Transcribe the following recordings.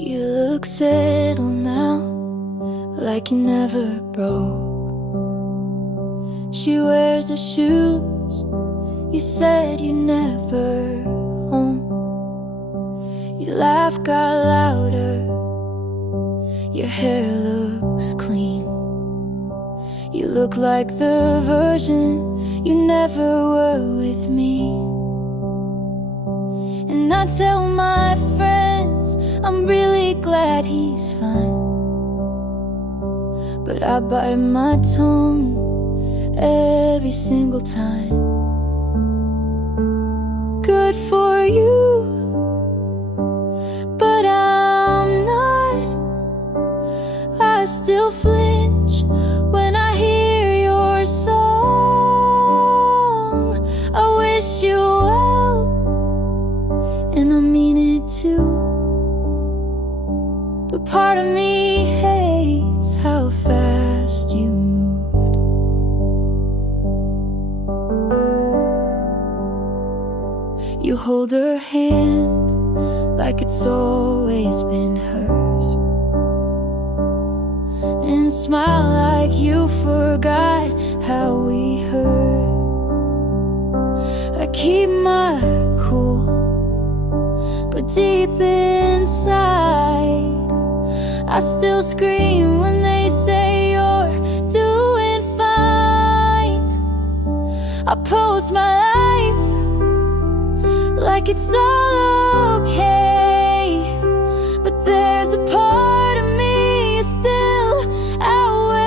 You look settled now, like you never broke. She wears the shoes you said you never own. Your laugh got louder, your hair looks clean. You look like the version you never were with me. And I tell my friends I'm really glad he's fine, but I bite my tongue every single time. Good for you, but I'm not. I still flinch when I hear your song. I wish you well, and I mean it too, but part of me hates how fast you moved. You hold her hand like it's always been hers, and smile like you forgot how we hurt. I keep my cool, but deep inside I still scream when they say you're doing fine. I post my life like it's all okay, but there's a part of me still outweigh.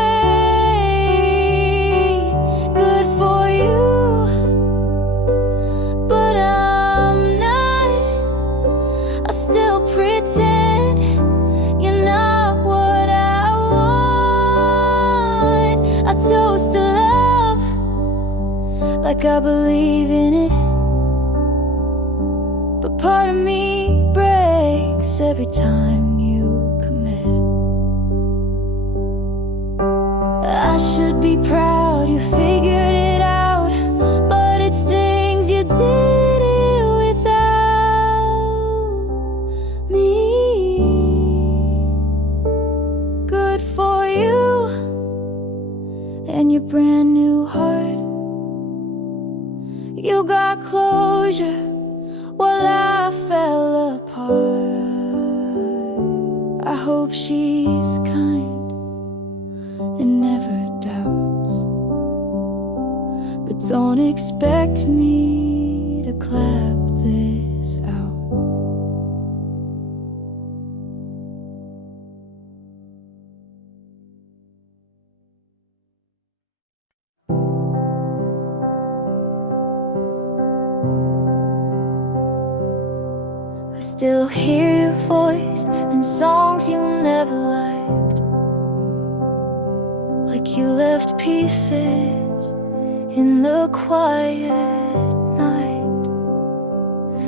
Good for you, but I'm not. I still pretend you're not what I want. I toast to love like I believe in it, but part of me breaks every time you commit. I should be proud you figured it out, but it stings you did it without me. Good for you and your brand new heart. You got closure while I fell apart. I hope she's kind and never doubts, but don't expect me to clap this out. I still hear your voice in songs you never liked, like you left pieces in the quiet night.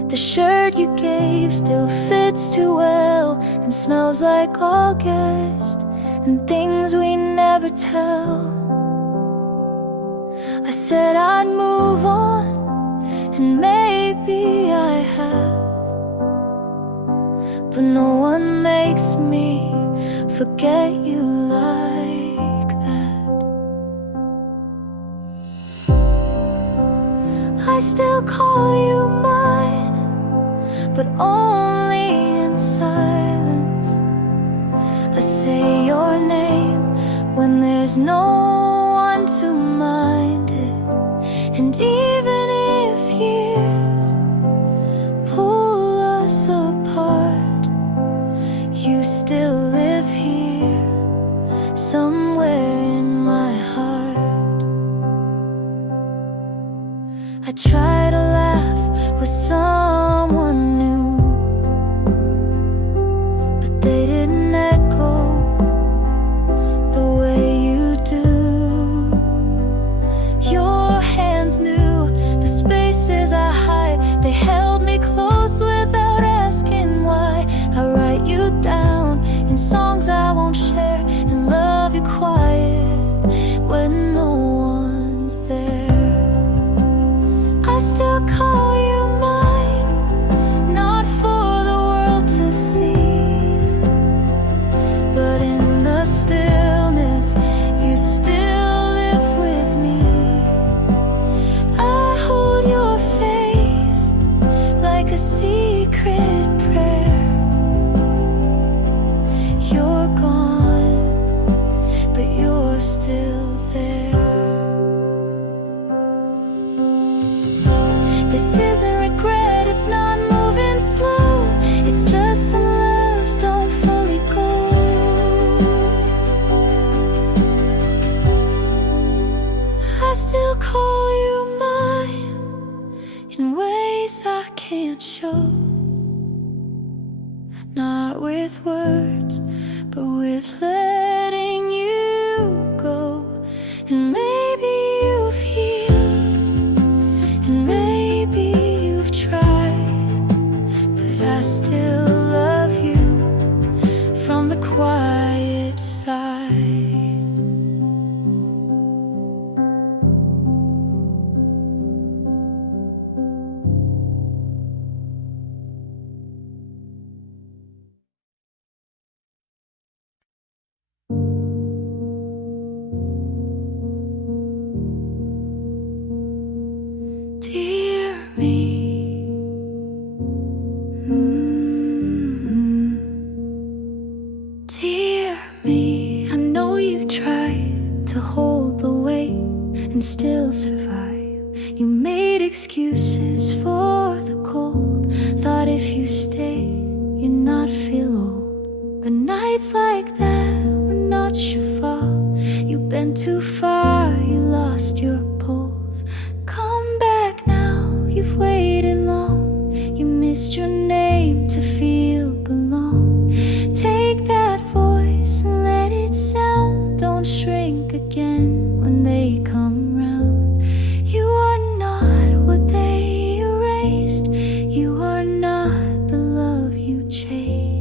The shirt you gave still fits too well and smells like August and things we never tell. I said I'd move on, and maybe I have, but no one makes me forget you like that. I still call you mine, but only in silence. I say your name when there's no one to mind it, and even if years pull us apart, you still live here somewhere in my heart. I try to laugh with someone new, but they didn't echo the way you do. Your hands knew the spaces I hide. They held me close without asking why. I write you down in songs I won't share and love you quiet when no one's there. I still call you mine, not for the world to see, words, but with letting you go. And maybe you've healed, and maybe you've tried, but I still love you from the quiet side. Dear me, dear me, I know you tried to hold the weight and still survive. You made excuses for the cold, thought if you stay, you'd not feel old. But nights like that were not your fault. You've been too far, you lost your pulse. Come back now, you've waited long. You missed your name to feel belong. Take that voice and let it sound. Don't shrink again when they come round. You are not what they erased. You are not the love you chased.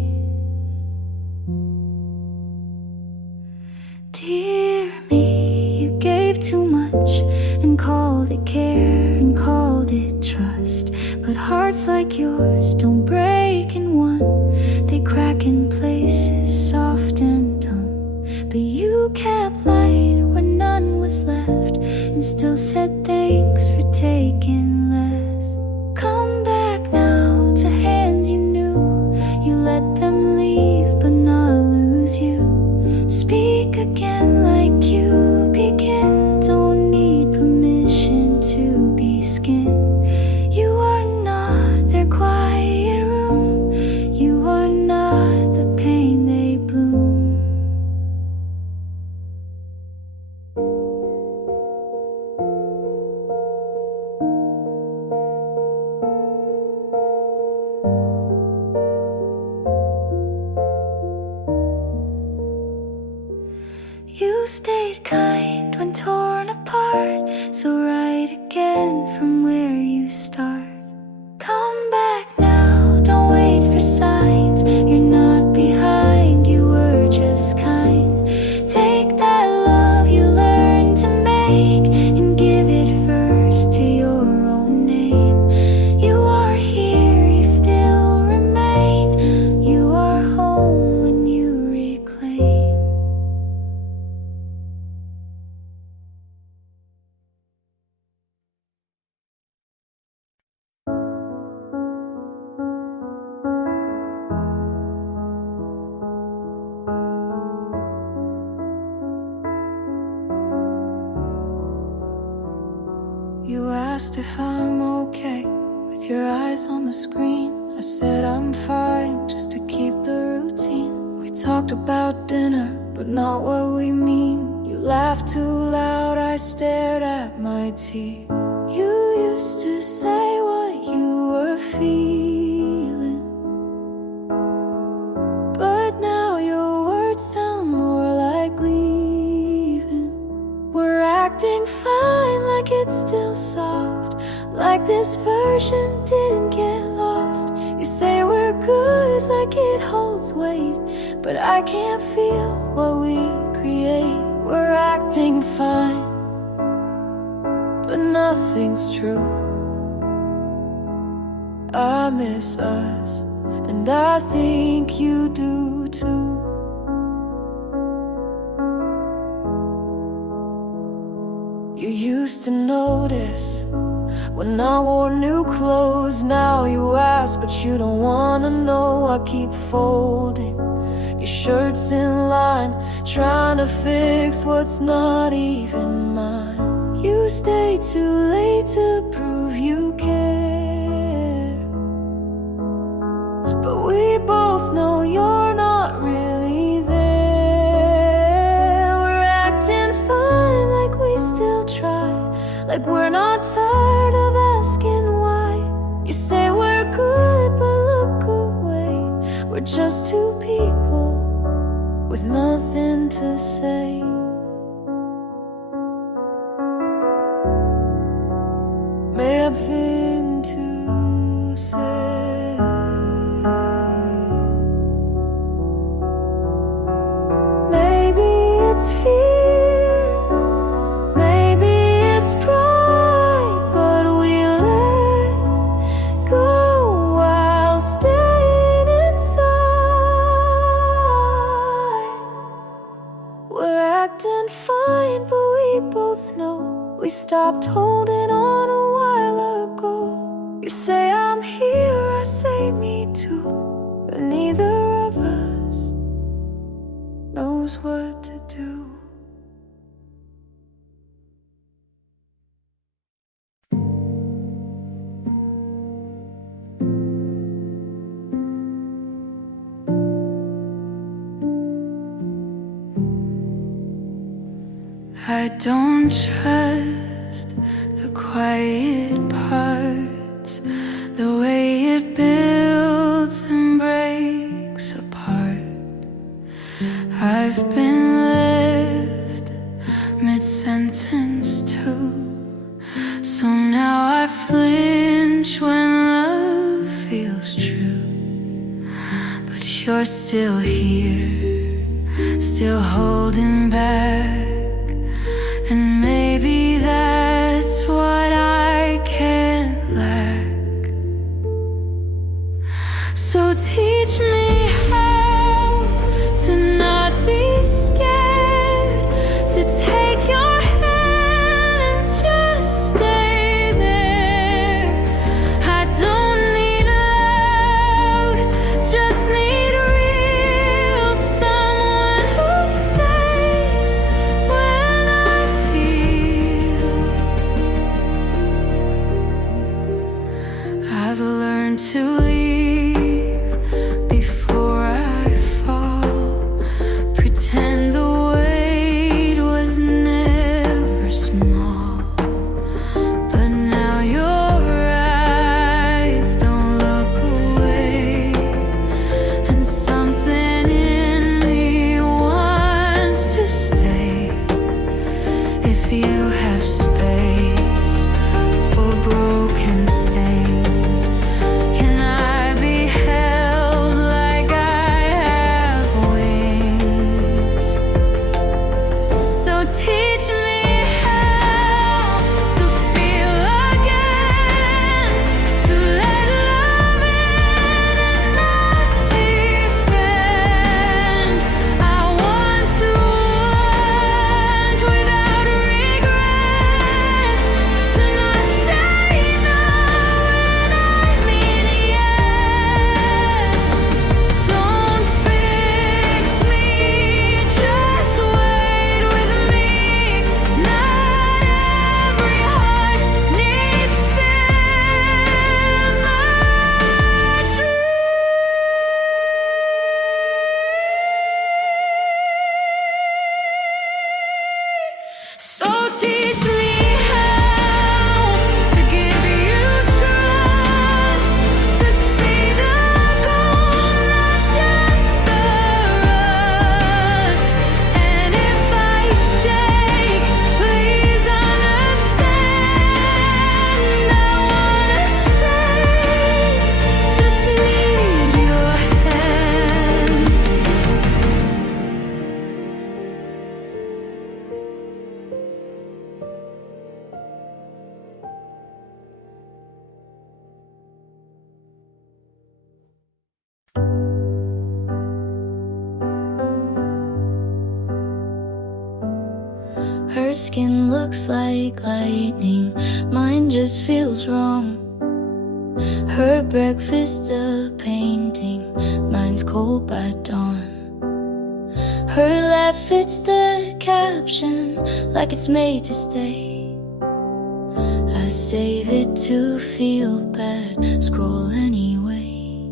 Dear me, you gave too much and called it care and called it trust. But hearts like yours don't break in one. They crack in places soft and dumb. But you kept light where none was left, and still said thanks for taking less. Come back now to hands you knew. You let them leave but not lose you. Speak again like you begin. Don't need permission to be skin. You are not their quiet room. You are not the pain they bloom. You stayed kind when torn apart, so write again from where you start. Come back now, don't wait for signs. You're not behind, you were just kind. Take that love you learned to make and give it first to your own name. You are here, you still remain. You are home when you reclaim. You asked if I'm okay with your eyes on the screen. I said I'm fine, just to keep the routine. We talked about dinner, but not what we mean. You laughed too loud, I stared at my tea. You used to say what you were feeling, but now your words sound more like leaving. We're acting fine like it's still soft, like this version didn't get lost. You say we're good like it holds weight, but I can't feel what we create. We're acting fine, but nothing's true. I miss us, and I think you do too. You used to notice when I wore new clothes. Now you ask, but you don't wanna know. I keep folding your shirts in line, trying to fix what's not even mine. You stay too late to prove you care, but we both know you're not really there. We're acting fine like we still try, like we're not tired of asking why. You say we're good, but look away. We're just two people it's fear, maybe it's pride, but we let go while staying inside. We're acting fine, but we both know we stopped holding on a while ago. You say I'm here, I say me too, but neither of us knows what to do. I don't trust the quiet parts, the way it builds and breaks apart. I've been left mid-sentence too, so now I flinch when love feels true. But you're still here, still holding back, and maybe that's what I can't lack. So teach me how to not be scared, to take your hand and just stay there. I don't need loud, just need real, someone who stays when I feel. I've learned to leave before I fall, pretend the weight was never small. But now your eyes don't look away, and something in me wants to stay. If you have space for broken things, can I be held like I have wings? So teach me how to feel again, to let love in and not defend. I want to want without regret, to not say no when I mean yes. Don't fix me, just wait with me. Not every heart needs symmetry. So teach me how to give you trust, to see the gold, not just the rust. And if I shake, please understand. I wanna stay, just need your hand. Her skin looks like lightning, mine just feels wrong. Her breakfast a painting, mine's cold by dawn. Her laugh fits the caption like it's made to stay. I save it to feel bad, scroll anyway.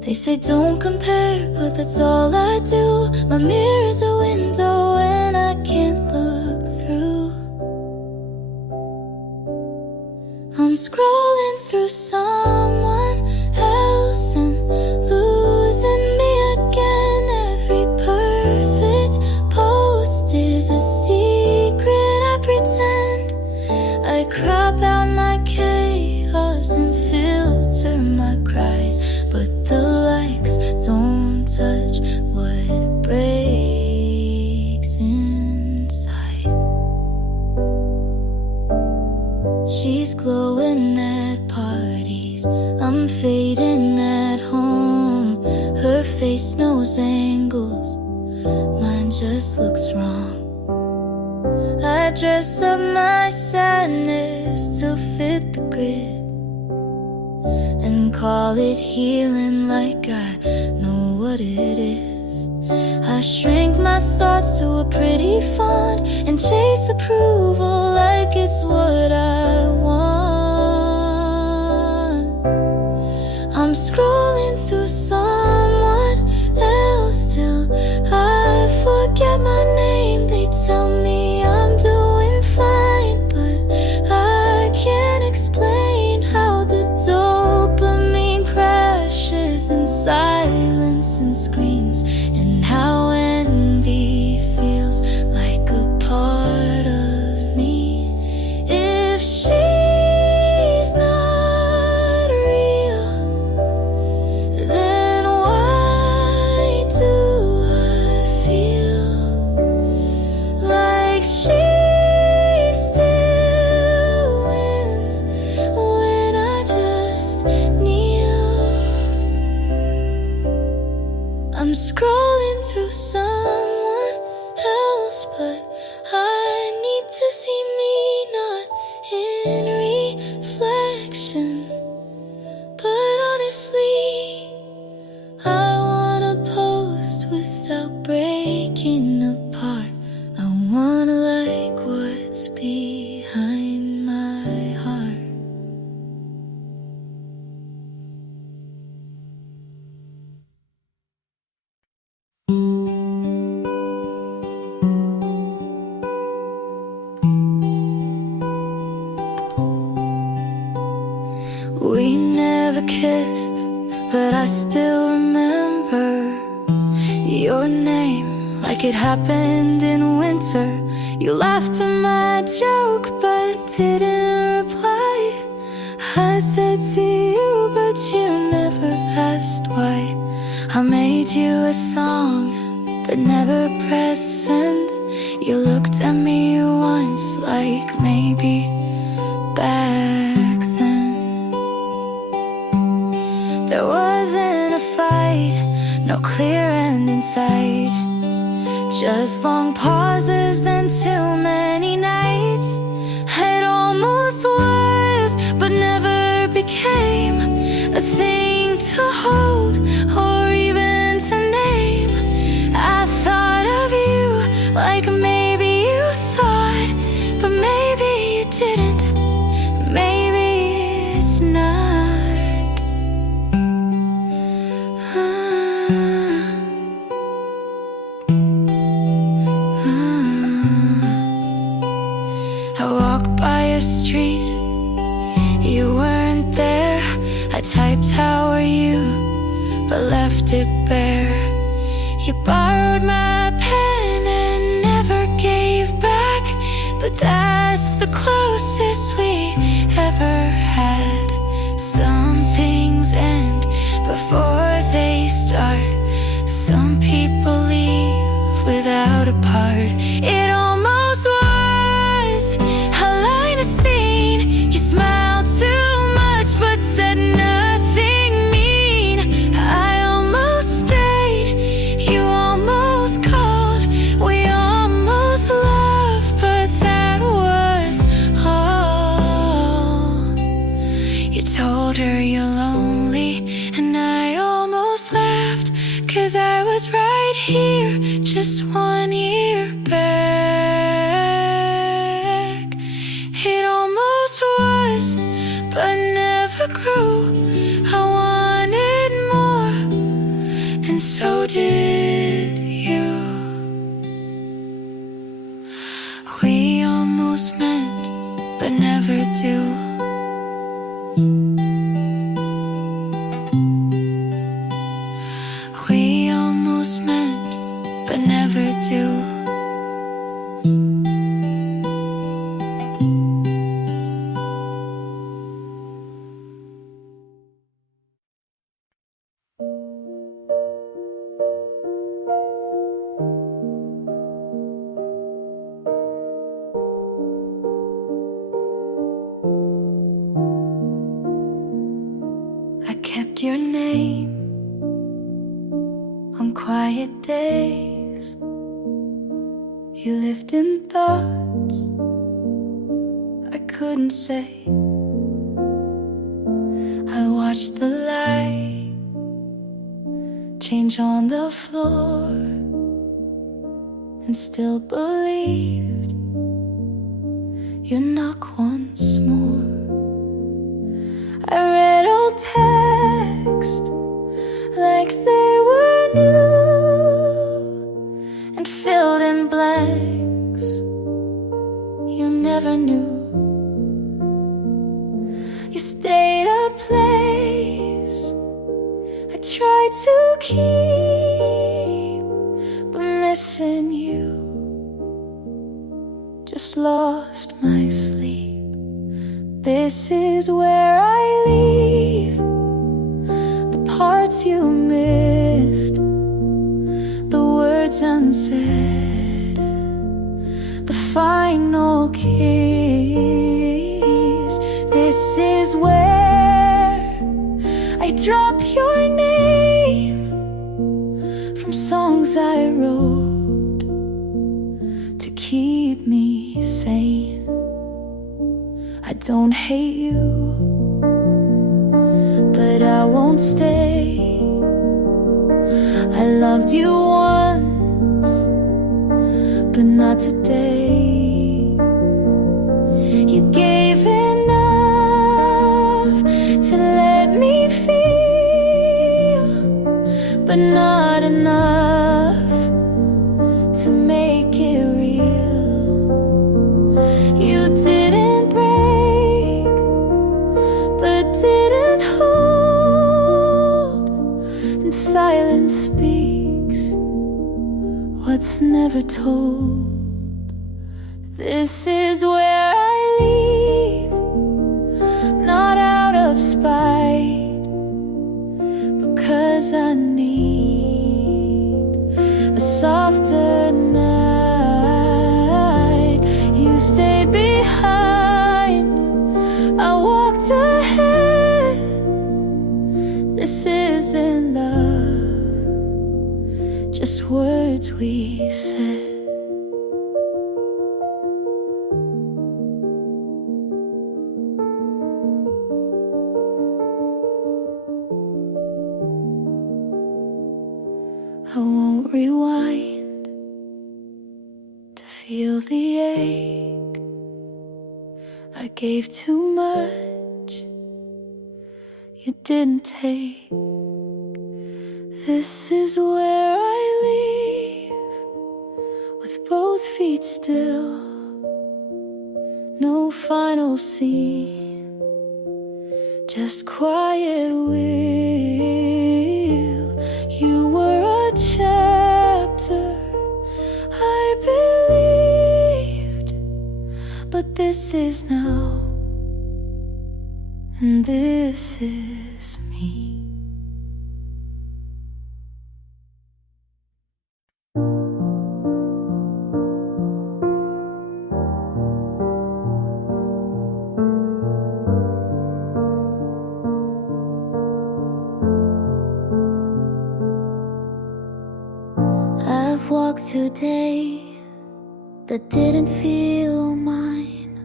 They say don't compare, but that's all I do. My mirror's a window and I can't look through. I'm scrolling through someone else and losing me again. Every perfect post is a secret I pretend. I crop out my chaos and filter my cries, but the likes don't touch what breaks in. those angles, mine just looks wrong. I dress up my sadness to fit the grid and call it healing like I know what it is. I shrink my thoughts to a pretty font and chase approval like it's what I want. I'm scrolling through someone else till I forget my name. They tell me I'm doing fine, but I can't explain how the dopamine crashes in silence and screens, and how envy feels like a part of me. If she's not real, then why do I feel like she still wins when I just kneel? I'm scrolling through someone else, but I need to see me not in reflection. But honestly, I wanna post without breaking apart. I wanna like what's behind my heart. We never kissed, but I still remember your name like it happened in winter. You laughed at my joke but didn't reply. I said to you, but you never asked why. I made you a song but never pressed send. You looked at me once like maybe back then. There wasn't a fight, no clear end in sight, just long pauses, then too many nights. It almost was, but never became a thing to hold or even to name. I thought of you like maybe you thought, but maybe you didn't. Maybe it's not. I walked by your street, you weren't there. I typed how are you, but left it bare. You borrowed my pen and never gave back, but that's the closest we ever had. Some things end before they start. Some people leave without a part. It almost was a line of scene. You smiled too much but said nothing mean. I almost stayed, you almost called, we almost loved, but that was all. You told her you're lonely, and I almost laughed, 'cause I was right here just 1 year back. It almost was, but never grew. I wanted more, and so did you. We almost met, but never do. We almost met, but never do. I kept your name on quiet quiet days. You lived in thoughts I couldn't say. I watched the light change on the floor and still believed you'd knock once more. I read old texts like they were new and filled in blanks you never knew. You stayed a place I tried to keep, but missing you just lost my sleep. This is where I leave the parts you missed, the words unsaid, the final kiss. This is where I drop your name from songs I wrote to keep me sane. I don't hate you, but I won't stay. I loved you once, but not today. You gave enough to let me feel, but not enough to make it real. You didn't break, but didn't hold, and silence speaks what's never told. This is where I leave, not out of spite, because I need a softer night. You stayed behind, I walked ahead. This isn't love, just words we said. I won't rewind to feel the ache. I gave too much you didn't take. This is where I leave, with both feet still. No final scene, just quiet will. You were a chapter I believed, but this is now, and this is me. I've walked through days that didn't feel mine,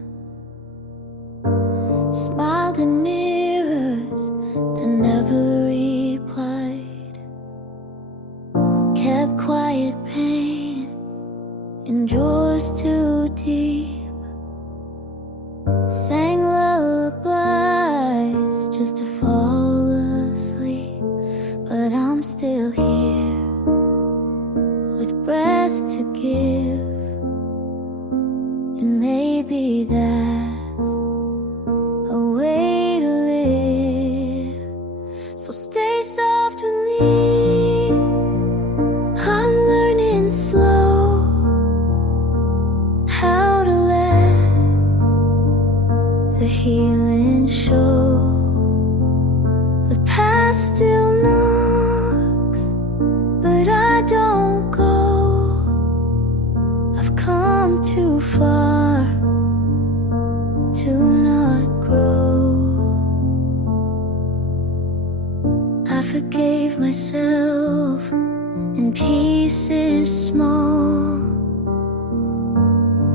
smiled in mirrors that never replied, kept quiet pain in drawers too deep, sang lullabies just to fall asleep. But I'm still here, with breath to give, and maybe that's a way to live. So stay soft with me, I'm learning slow how to let the healing show. The past still knocks, but I don't go. I've come too far to not grow. I forgave myself and peace is small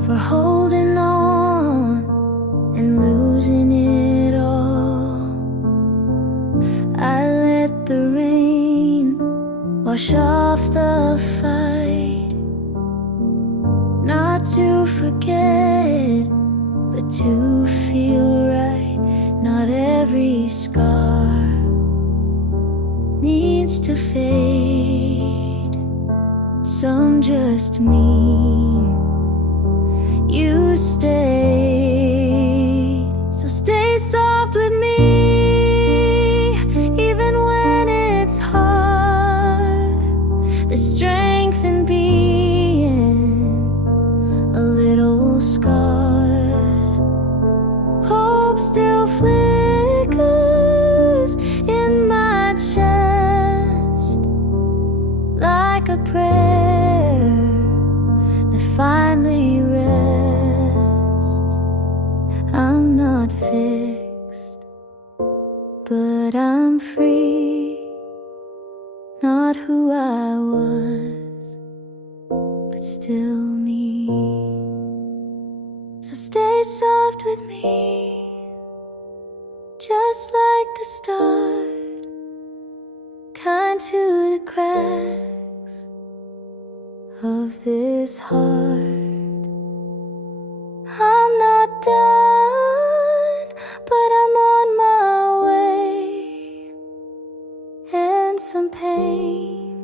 for holding on and losing it all. I let the rain wash off the fight, not to forget, but to feel right. Not every scar needs to fade. Some just mean you stayed. So stay soft with me, even when it's hard. The strength in being a little scarred. Hope still flickers in my chest, like a prayer that finally rests. I'm not fixed, but I'm free. Not who I was, but still me. So stay soft with me, just like the start, kind to the cracks of this heart. I'm not done, but I'm on my way, and some pain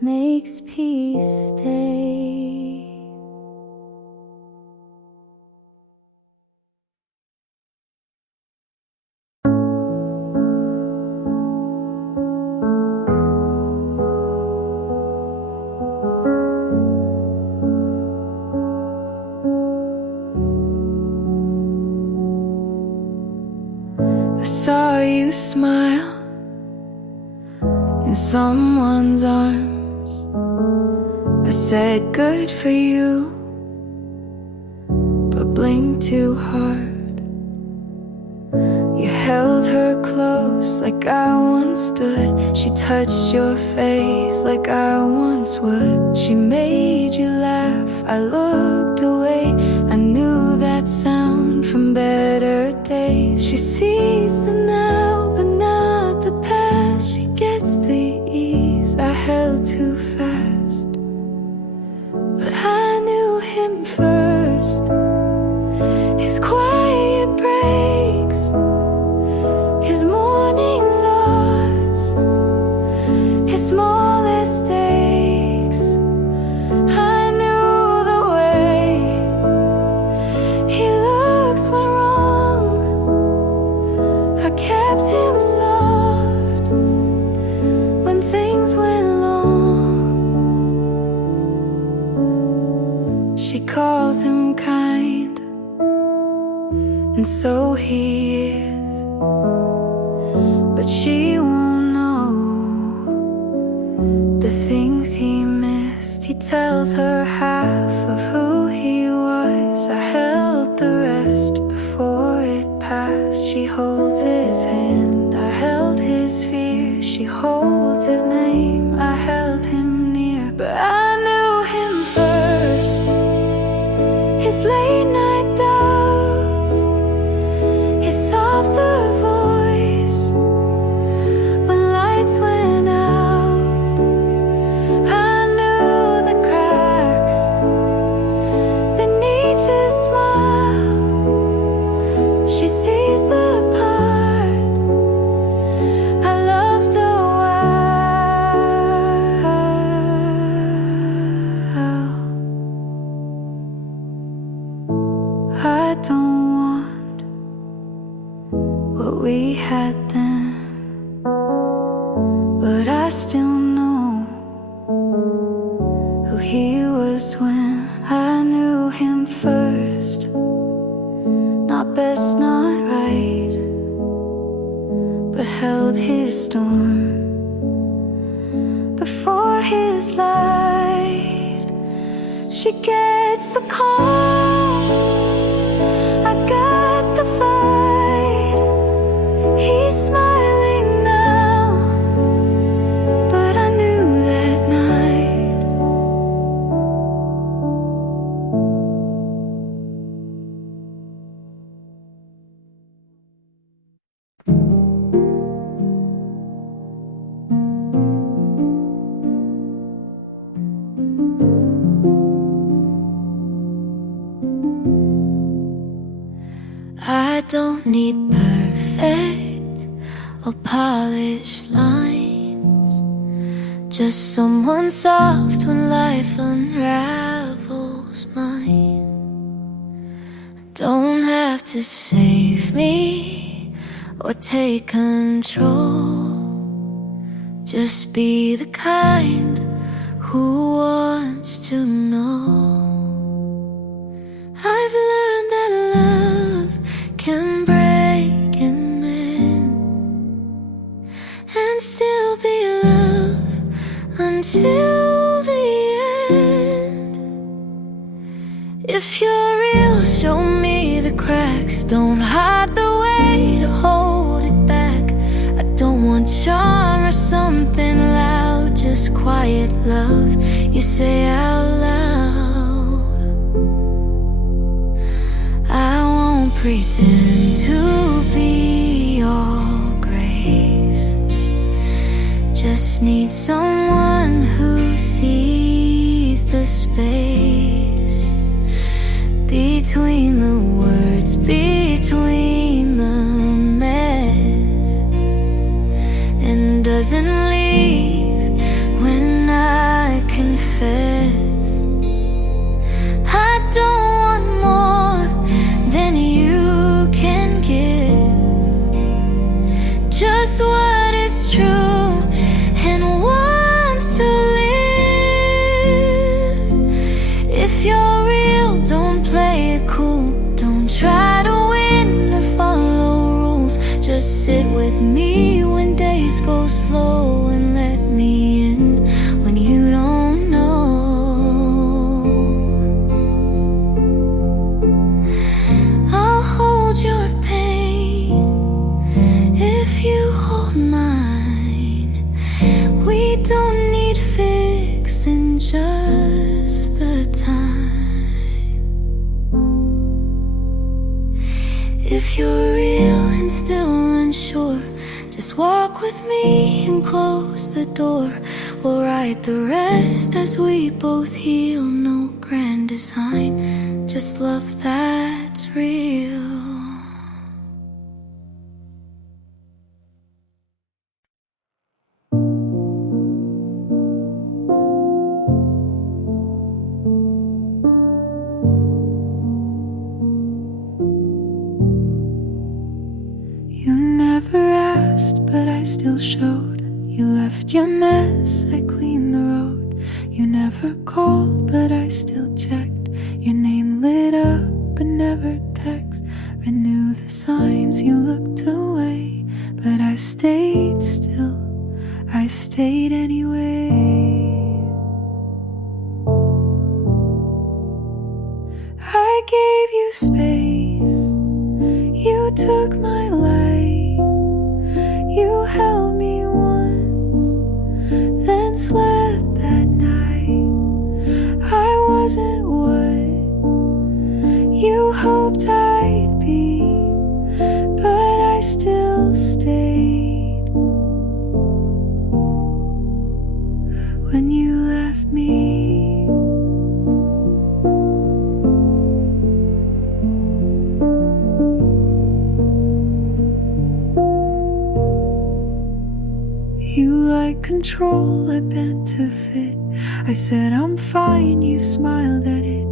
makes peace stay. I saw you smile in someone's arms. I said good for you, but blinked too hard. You held her close like I once stood. She touched your face like I once would. She made you laugh, I looked away. I knew that sound from better days. She sees the now, but not the past. She gets the ease I held too fast. But I knew him first. His quiet breaks, his morning thoughts, his smallest aches. I knew the way he looks when wrong. I kept him soft when things went long. She calls him kind, and so he is, but she won't know the things he missed. He tells her half of who he was. I held the rest before it passed. She holds his hand, I held his fear. She holds his name, I held him near. But I knew him first. His late night doubts, his softer voice when lights went out. I knew the cracks beneath his smile. She sees the part I loved a while. I don't want what we had then, but I still know who he was when I knew him first. Not best, not right, but held his storm before his light. She gets the calm, I got the fight. He's smiling now, but I knew don't need perfect or polished lines, just someone soft when life unravels mine. Don't have to save me or take control, just be the kind who wants to know. I've learned that love can break and mend, and still be love until the end. If you're real, show me the cracks. Don't hide the way to hold it back. I don't want charm or something loud, just quiet love you say out loud. I won't pretend to be all grace, just need someone who sees the space between the words, between the mess, and doesn't leave when I confess. I don't want more than you can give, just what is true and wants to live. If you're real, don't play it cool, don't try to win or follow rules. Just sit with me when days go slow and let me in when you don't know. I'll hold your pain if you hold mine. We don't need fixing, just the time. If you're real and still unsure, just walk with me and close the door. We'll write the rest as we both heal. No grand design, just love that's real. You never asked, but I still showed. You left your mess, I cleaned the road. You never called, but I still checked. Your name lit up, but never text. Renew the signs, you looked away, but I stayed still, I stayed anyway. I gave you space, you took my light. You held me once, then slept that night. I wasn't what you hoped I'd be, but I still stayed. When you left me, you like control, I bent to fit. I said I'm fine, you smiled at it.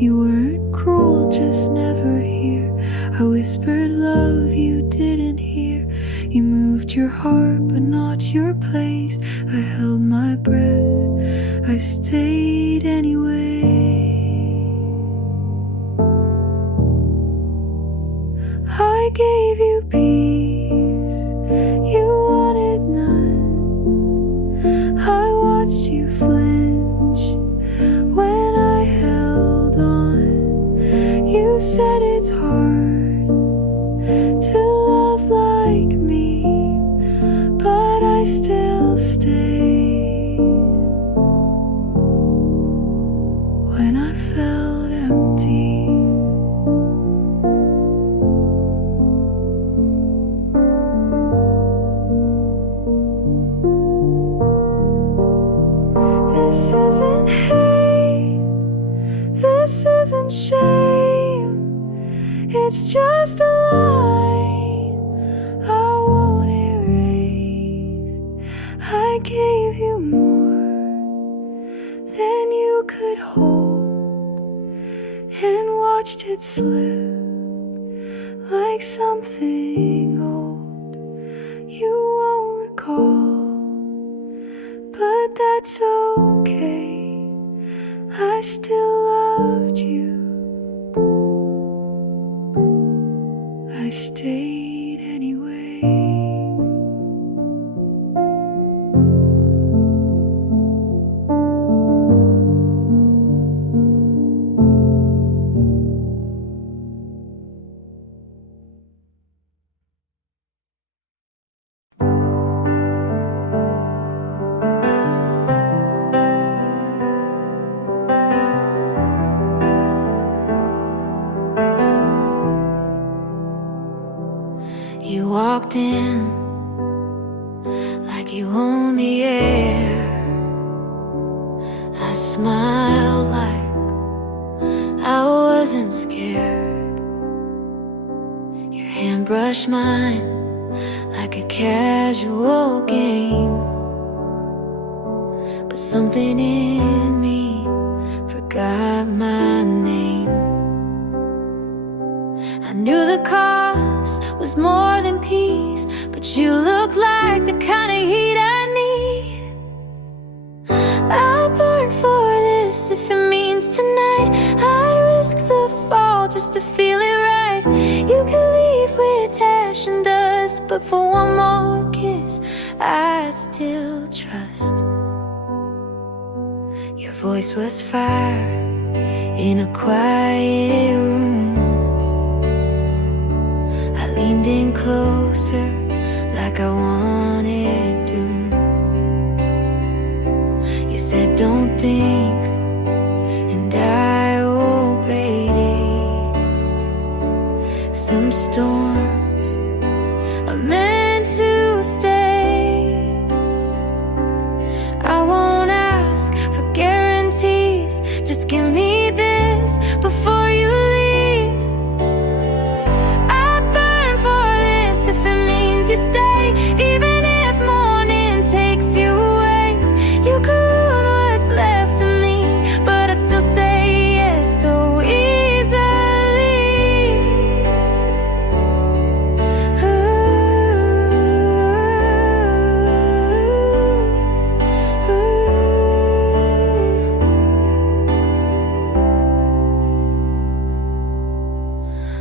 You weren't cruel, just never here. I whispered love you didn't hear. You moved your heart but not your place. I held my breath, I stayed anyway. I gave you peace, you wanted none. I watched you flinch when I held on. You said it's hard to love like me, but I still stayed. When I felt empty, this isn't hate, this isn't shame. It's just a line I won't erase. I gave you more than you could hold, and watched it slip like something old you won't recall. But that's okay, I still loved you. I stayed anyway. You walked in like you own the air. I smiled like I wasn't scared. Your hand brushed mine like a casual game. But something in me forgot my name. I knew the cost was more than peace, but you look like the kind of heat I need. I'll burn for this if it means tonight. I'd risk the fall just to feel it right. You can leave with ash and dust, but for one more kiss I'd still trust. Your voice was fire in a quiet room. Leaned in closer like I wanted to. You said don't think, and I obeyed it. Some storms are meant to stay. I won't ask for guarantees, just give me this before you leave. You stay, even if morning takes you away. You can ruin what's left of me, but I'd still say yes so easily.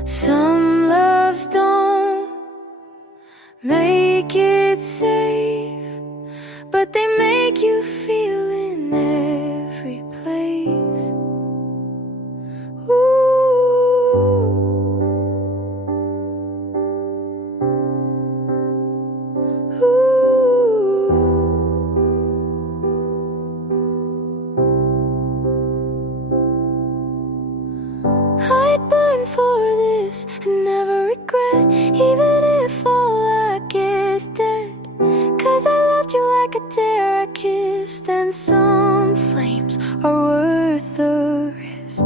Some loves don't make it safe, but they make you feel in every place. Ooh. Ooh. I'd burn for this and never regret, even if all I get is dead. 'Cause I loved you like a dare I kissed, and some flames are worth the risk.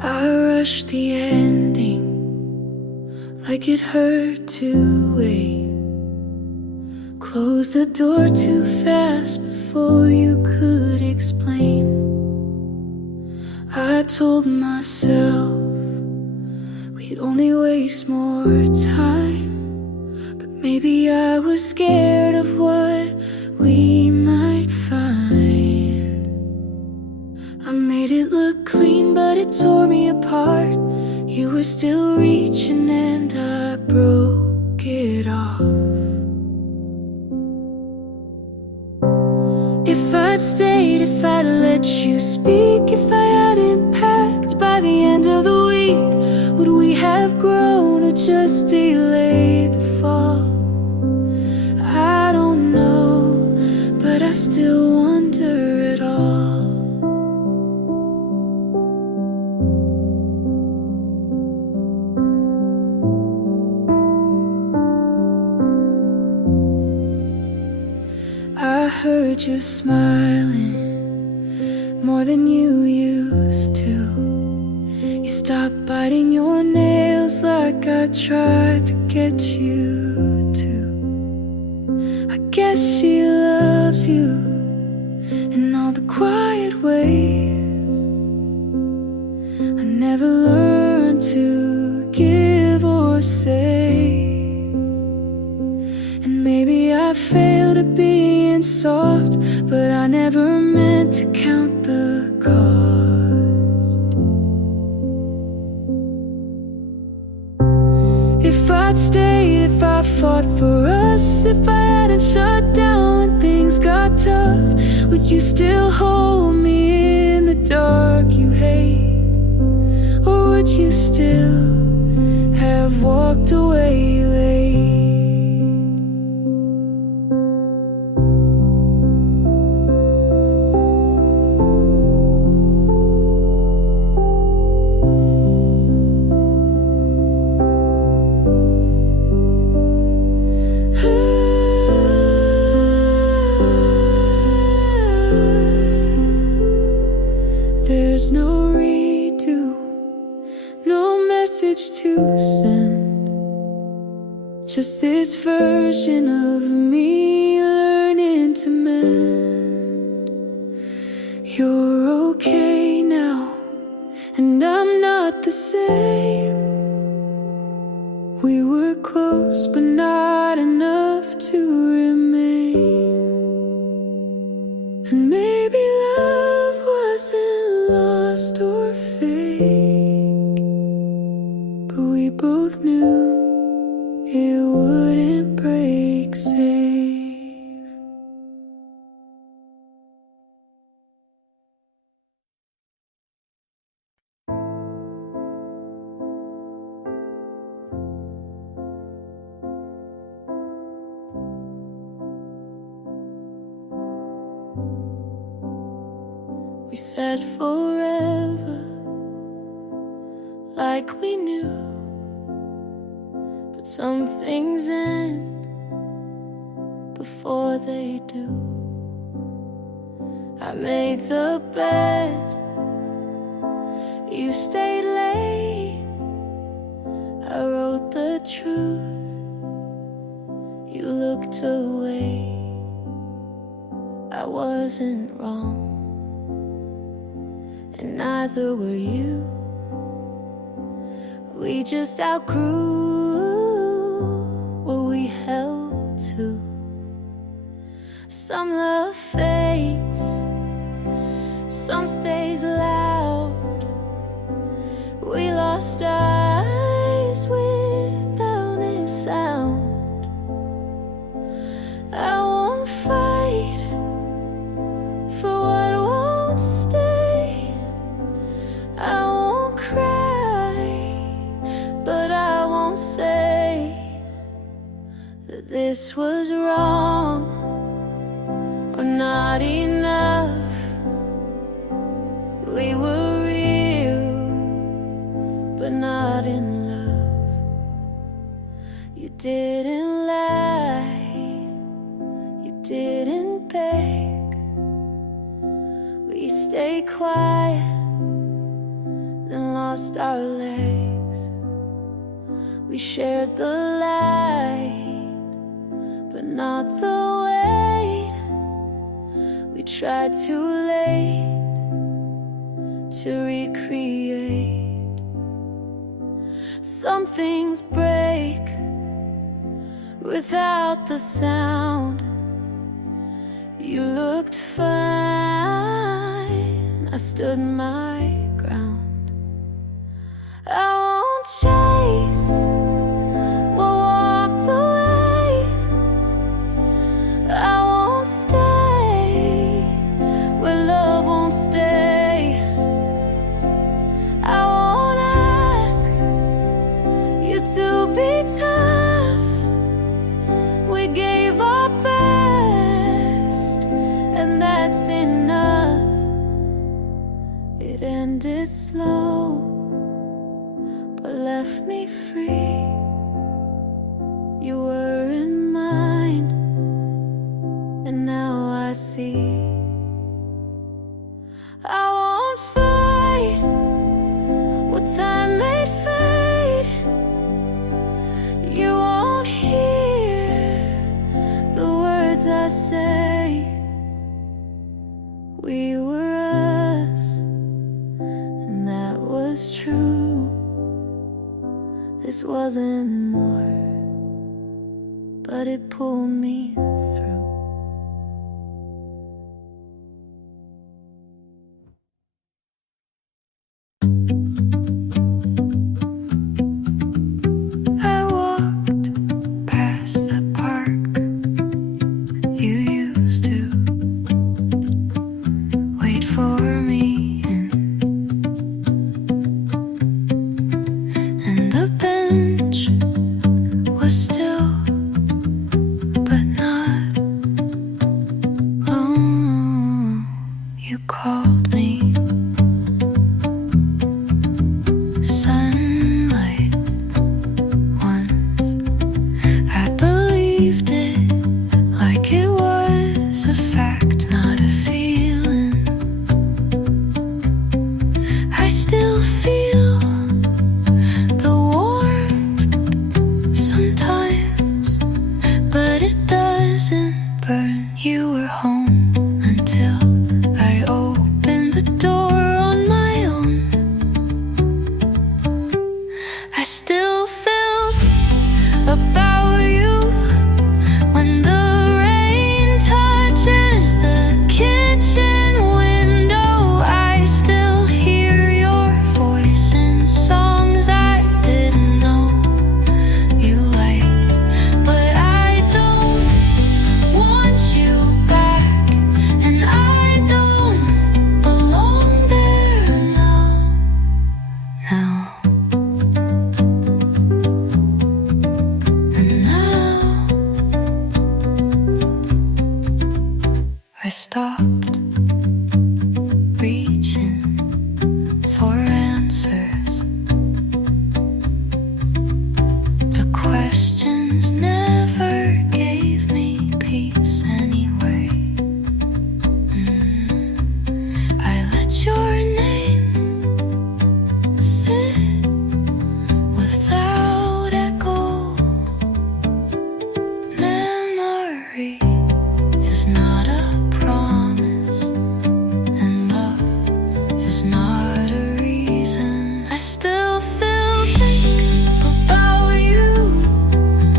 I rushed the ending like it hurt to wait. Closed the door too fast before you could explain. I told myself we'd only waste more time, but maybe I was scared of what we might find. I made it look clean, but it tore me apart. You were still reaching and I broke it off. If I'd stayed, if I'd let you speak, if I hadn't packed by the end of the week, would we have grown or just delayed the fall? I don't know, but I still wonder at all. heard you smiling more than you used to. You stopped biting your nails like I tried to get you to. I guess she loves you in all the quiet ways. I never learned to give or say, and maybe I failed at being soft, but I never meant to count the cost. If I'd stayed, if I fought for us, if I hadn't shut down when things got tough, would you still hold me in the dark you hate? Or would you still have walked away late? There's no redo, no message to send, just this version of me learning to mend. You're okay now, and I'm not the same. We were close, but not enough to remain. And maybe love wasn't lost or fake, but we both knew it wouldn't break safe. We said forever, like we knew, but some things end before they do. I made the bed, you stayed late. I wrote the truth, you looked away. I wasn't wrong, and neither were you. We just outgrew what we held to. Some love fades, some stays loud. We lost eyes without a sound. I won't fight for what won't stay. I won't cry, but I won't say that this was wrong or not enough. We were real, but not in love. You didn't lie, you didn't beg. We stayed quiet, then lost our legs. We shared the light, but not the weight. We tried too late to recreate. Some things break without the sound. You looked fine, I stood my ground. I won't chase what walked away. I won't stay where love won't stay. I won't ask you to be tough. We gave our best, and that's enough. It ended slow, but left me free. You weren't mine, and now I see. I won't fight what time made fade. You won't hear the words I say. We were us, and that was true. This wasn't more, but it pulled me through. I walked past the park you used to wait for me in, and the bench was still but not long. You called me sunlight once. I believed it like it was a fact, not a feeling. I still feel the warmth sometimes, but it doesn't burn. You were home until I opened the door on my own. I still felt about you when the rain touches the kitchen window. I still hear your voice in songs I didn't know you liked, but I don't want you back, and I don't belong there now. And now I stopped reaching for answers. The questions never gave me peace anyway. I let your name sit without echo. Memory is not a promise, and love is not a reason. I still feel think about you,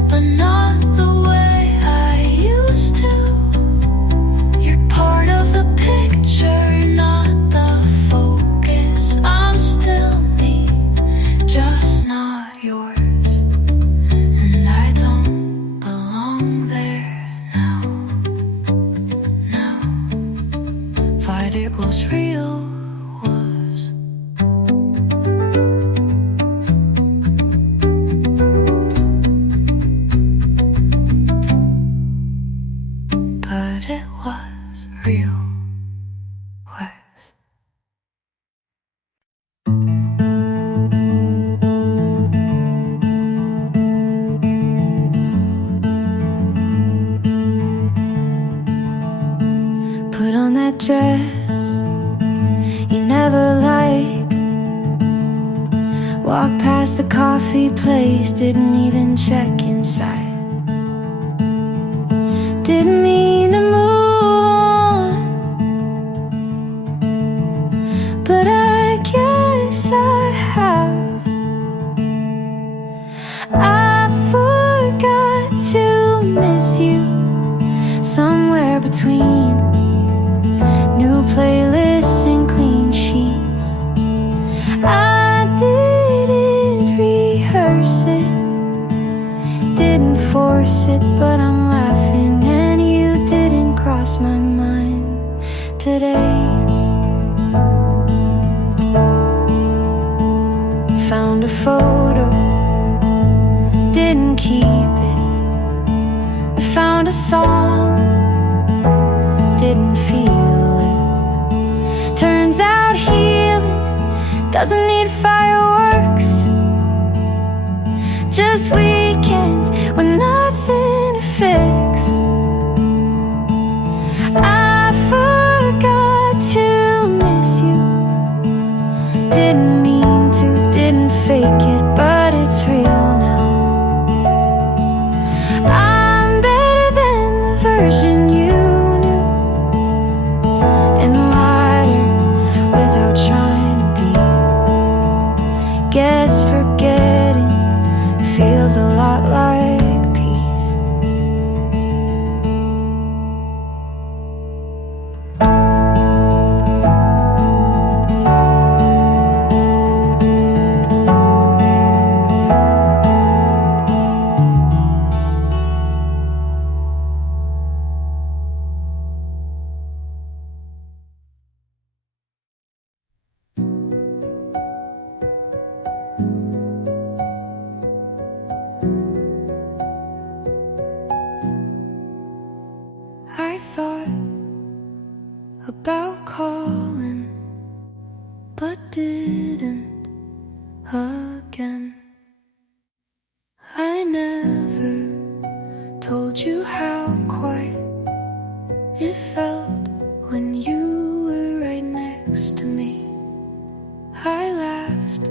but not the way I used to. You're part of the picture, not the focus. I'm still me, just not yours, and I don't belong there now. But it was real, was. But it was real, was. Put on that dress you never liked. Walk past the coffee place, didn't even check inside. Didn't mean to move on, but I guess I have. I forgot to miss you somewhere between new playlists and clean sheets. I didn't rehearse it, didn't force it, but I'm laughing, and you didn't cross my mind today. Found a photo, didn't keep it. I found a song, didn't feel it. Turns out healing doesn't need fireworks, just weekends with nothing to fix. I version you knew, and lighter without trying to be. Guess forgetting feels a lot like peace. I thought about calling, but didn't again. I never told you how quiet it felt when you were right next to me. I laughed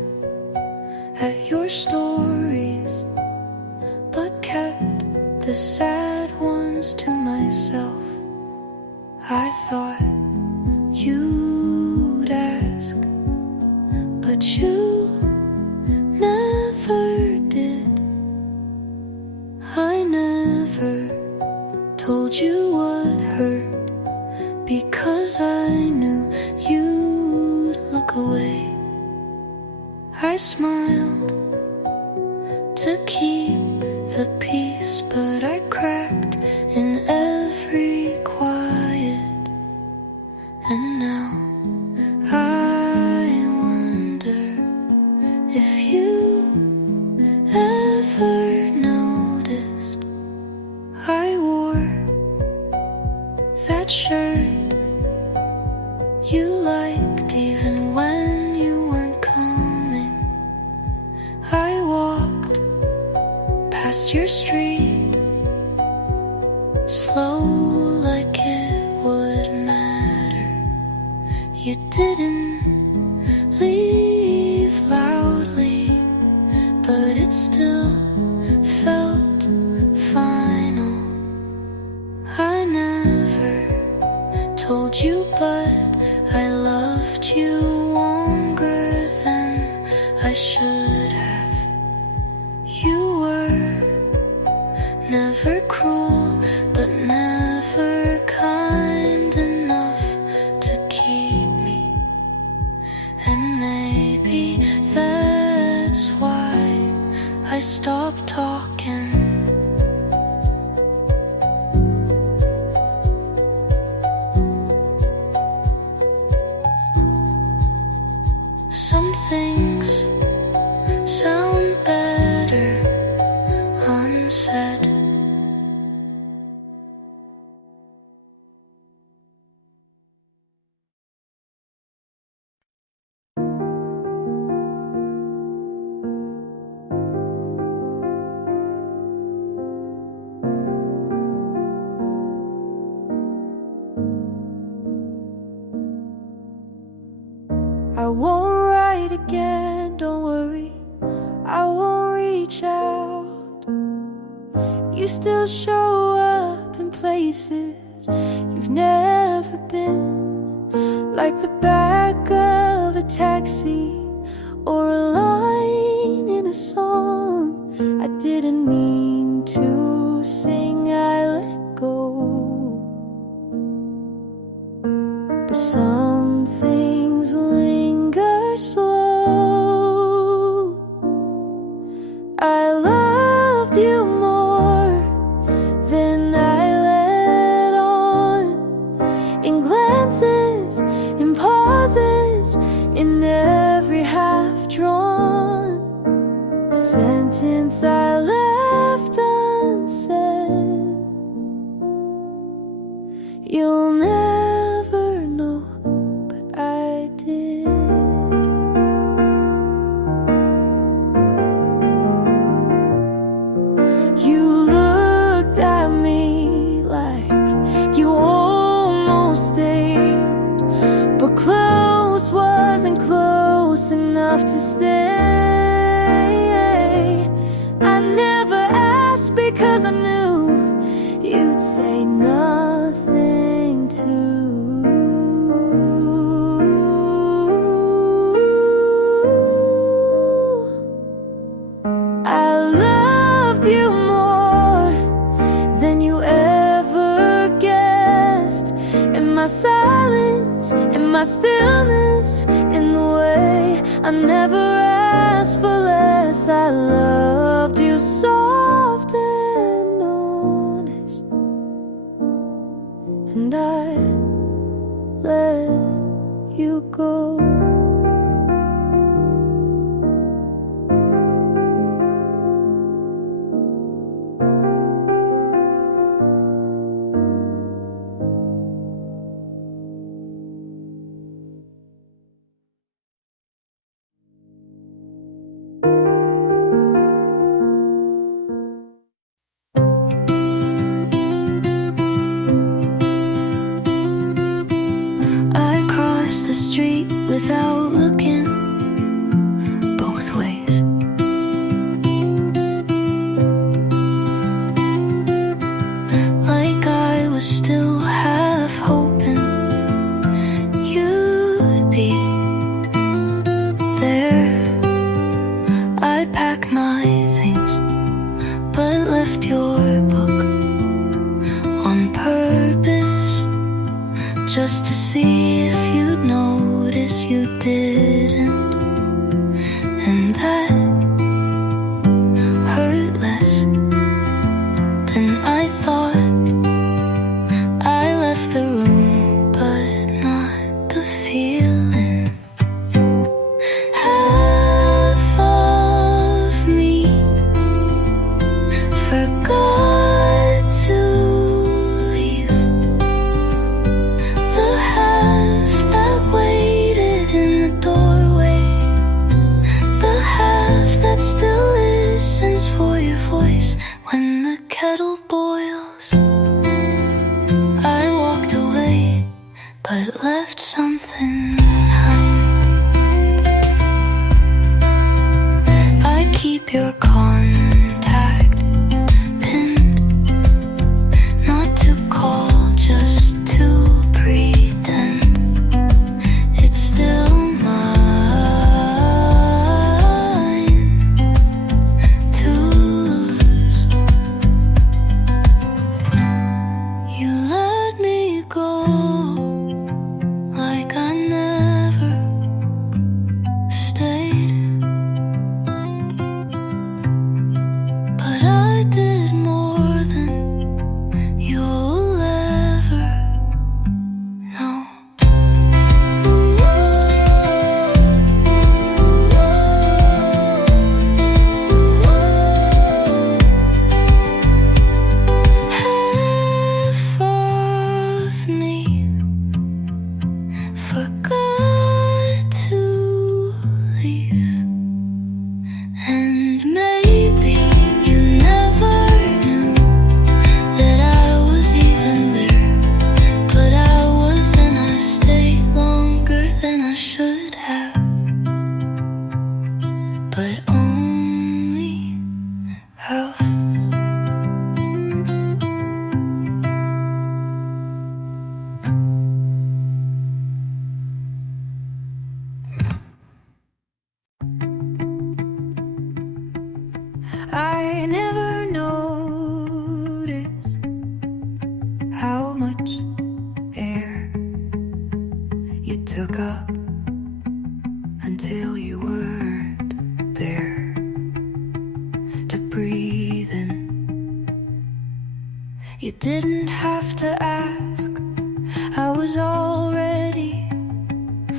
at your stories, but kept the sad ones to myself. I thought you'd ask, but you never did. I never told you what hurt, because I knew you'd look away. I smiled to keep the peace, but I cracked in every quiet. And now I wonder if you ever noticed I wore that shirt you liked even when you weren't coming. I walked past your street, slow like it would matter. You didn't leave loudly, but it still felt final. I never told you, but I loved you longer than I should have. You were never cruel, but never kind enough to keep me. And maybe that's why I stopped talking. Some things sound better unsaid. I won't write again, don't worry, I won't reach out. You still show up in places you've never been, like the back of a taxi or a line in a song I didn't mean to sing. I let go, but some things linger slow. I loved you more than I let on, in glances, in pauses, in every half-drawn sentence I left unsaid. You'll never know, but I did. You looked at me like you almost stayed, but close wasn't close enough to stay. I never asked because I knew you'd say no. my silence, in my stillness, in the way I never asked for less. I loved you soft and honest, and I let you go. Without looking both ways, like I was still half hoping you'd be there. I packed my things but left your book on purpose, just to see if you'd notice. You didn't, and that hurt less than I thought. I left the room, but not the feeling. Half of me forgot to leave the half that waited in the doorway, the half that still listens for your voice when the kettle boils. I walked away, but left something behind. I keep your contact pinned, not to call, just to pretend it's still mine to lose. You let me go like I never stayed, but I did more than you'll ever know. Half of me forgot to leave, and maybe you never knew that I was even there, but I was, and I stayed longer than I should have, but only half. I never noticed how much air you took up until you weren't there to breathe in. You didn't have to ask, I was already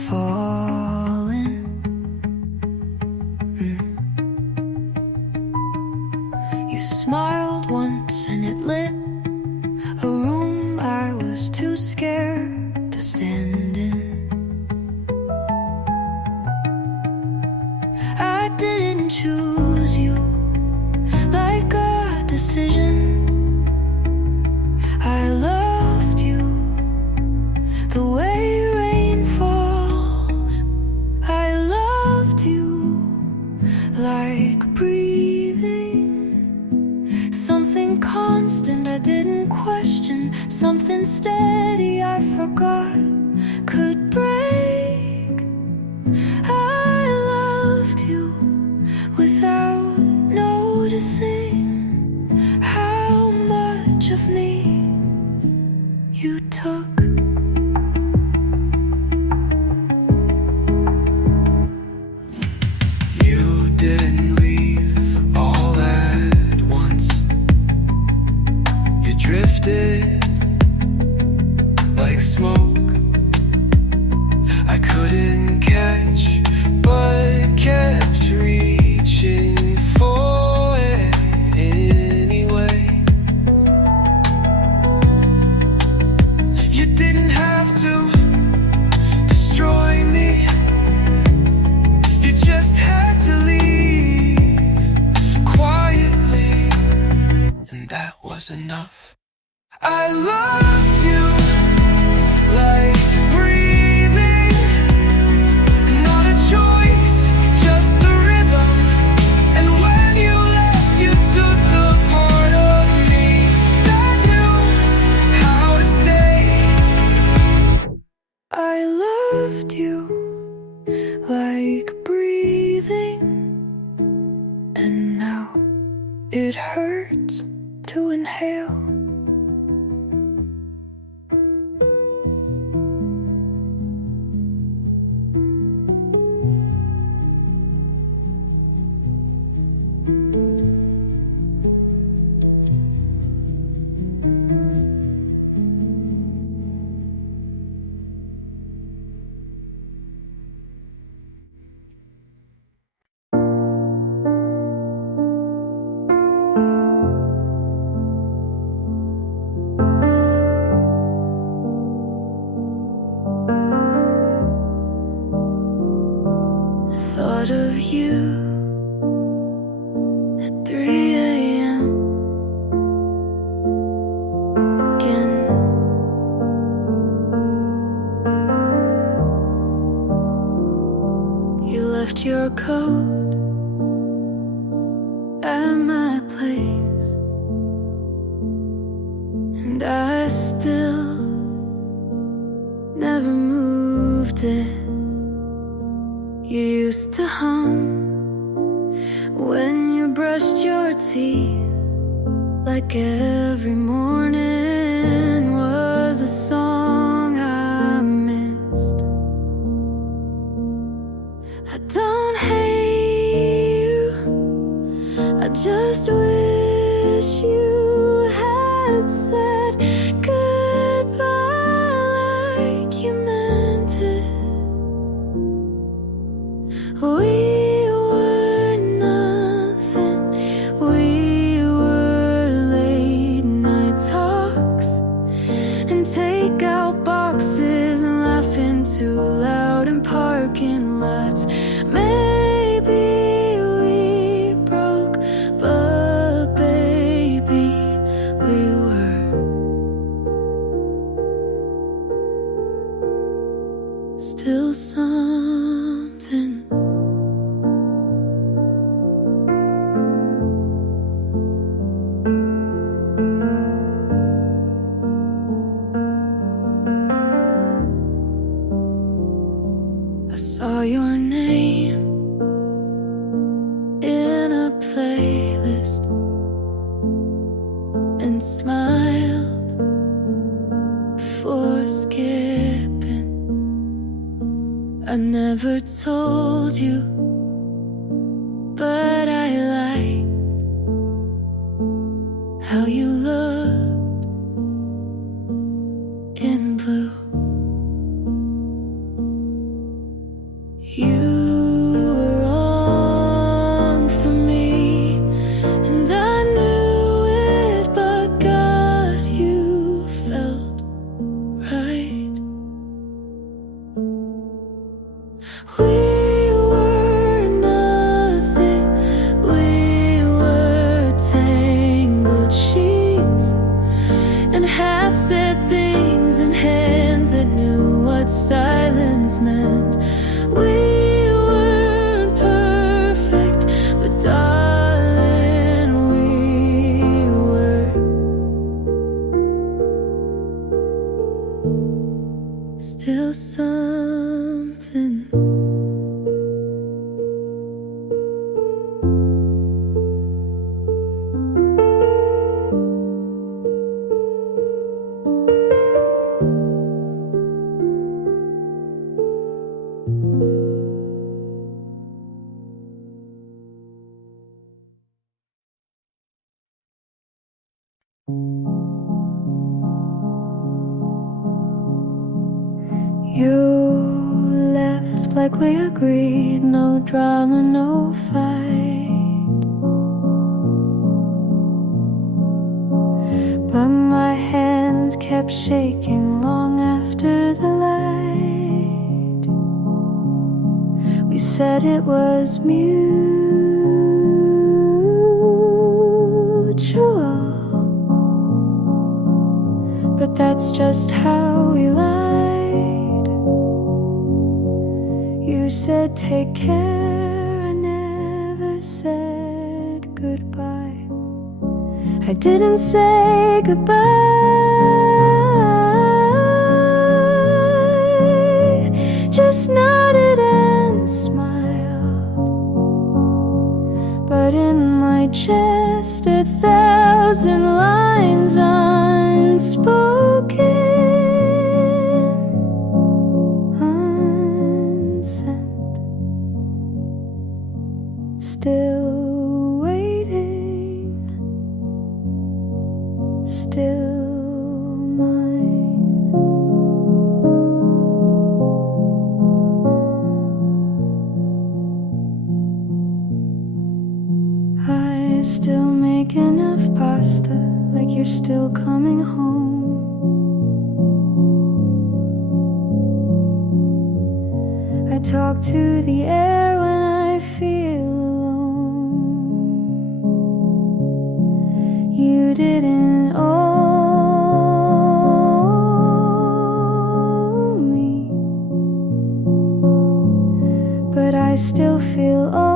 falling. You smiled once and it lit a room I was too scared to stand in. I didn't choose you like a decision. I loved you the way rain falls. I loved you like breathing, something constant I didn't question, something steady I forgot could break. I loved you without noticing how much of me you took. like smoke I couldn't catch, but kept reaching for it anyway. You didn't have to destroy me, you just had to leave quietly, and that was enough. I loved you like breathing, not a choice, just a rhythm. And when you left, you took the part of me that knew how to stay. I loved you like breathing, and now it hurts to inhale. Thought of you at 3 a.m. again. You left your coat at my place, and I still never moved it. You used to hum when you brushed your teeth, like every morning was a song I missed. I don't hate you, I just wish you had said goodbye like you meant it. We were nothing, we were late night talks and takeout boxes and laughing too loud in parking lots. Maybe we broke, but baby, we were still something. I saw your name in a playlist and smiled before skipping. I never told you, but I like how you looked in blue. You were wrong for me, and I knew it, but God, you felt right. We were nothing, we were tangled sheets and half-said things in hands that knew what silence meant. We weren't perfect, but darling, we were still something. You left like we agreed, no drama, no fight. But my hands kept shaking long after the light. We said it was mutual, but that's just how we lied. You said take care, I never said goodbye. I didn't say goodbye, just nodded and smiled. But in my chest 1,000 lines unspoken, unsent, still waiting, still mine. I still make enough pasta, like you're still coming home. I talk to the air when I feel alone. You didn't owe me, but I still feel owed,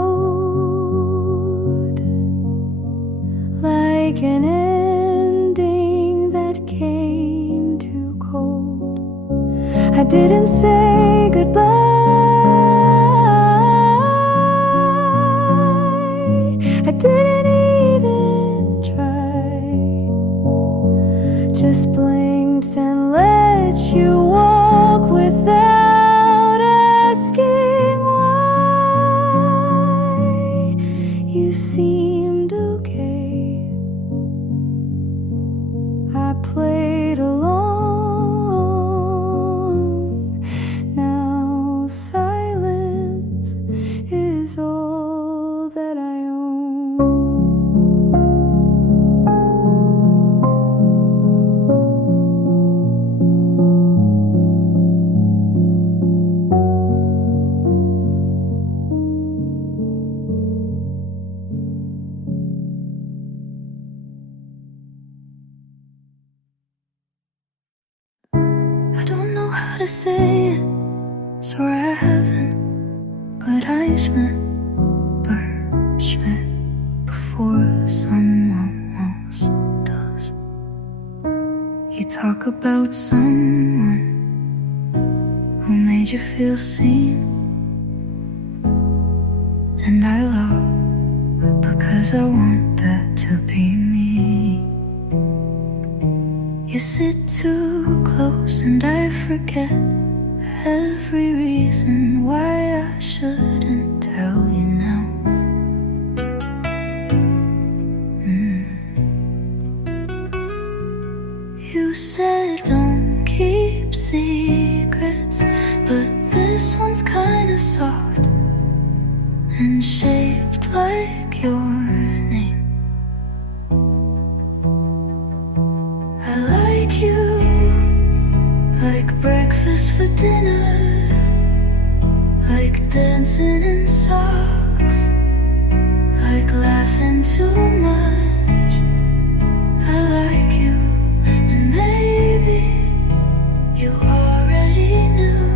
like an ending that came too cold. I didn't say goodbye, I didn't even try, just blinked and let you walk without asking why. You seemed okay, I played along. Now silence is all that I own. I don't know how to say it, so I haven't, but I Schmidt before someone else does. You talk about someone who made you feel seen, and I love because I want that to be me. You sit too close and I forget every reason why I shouldn't tell you now. You said don't keep secrets, but this one's kinda soft and shaped like your name. I like you, like breakfast for dinner, like dancing in socks, like laughing too much. I like you, and maybe you already knew,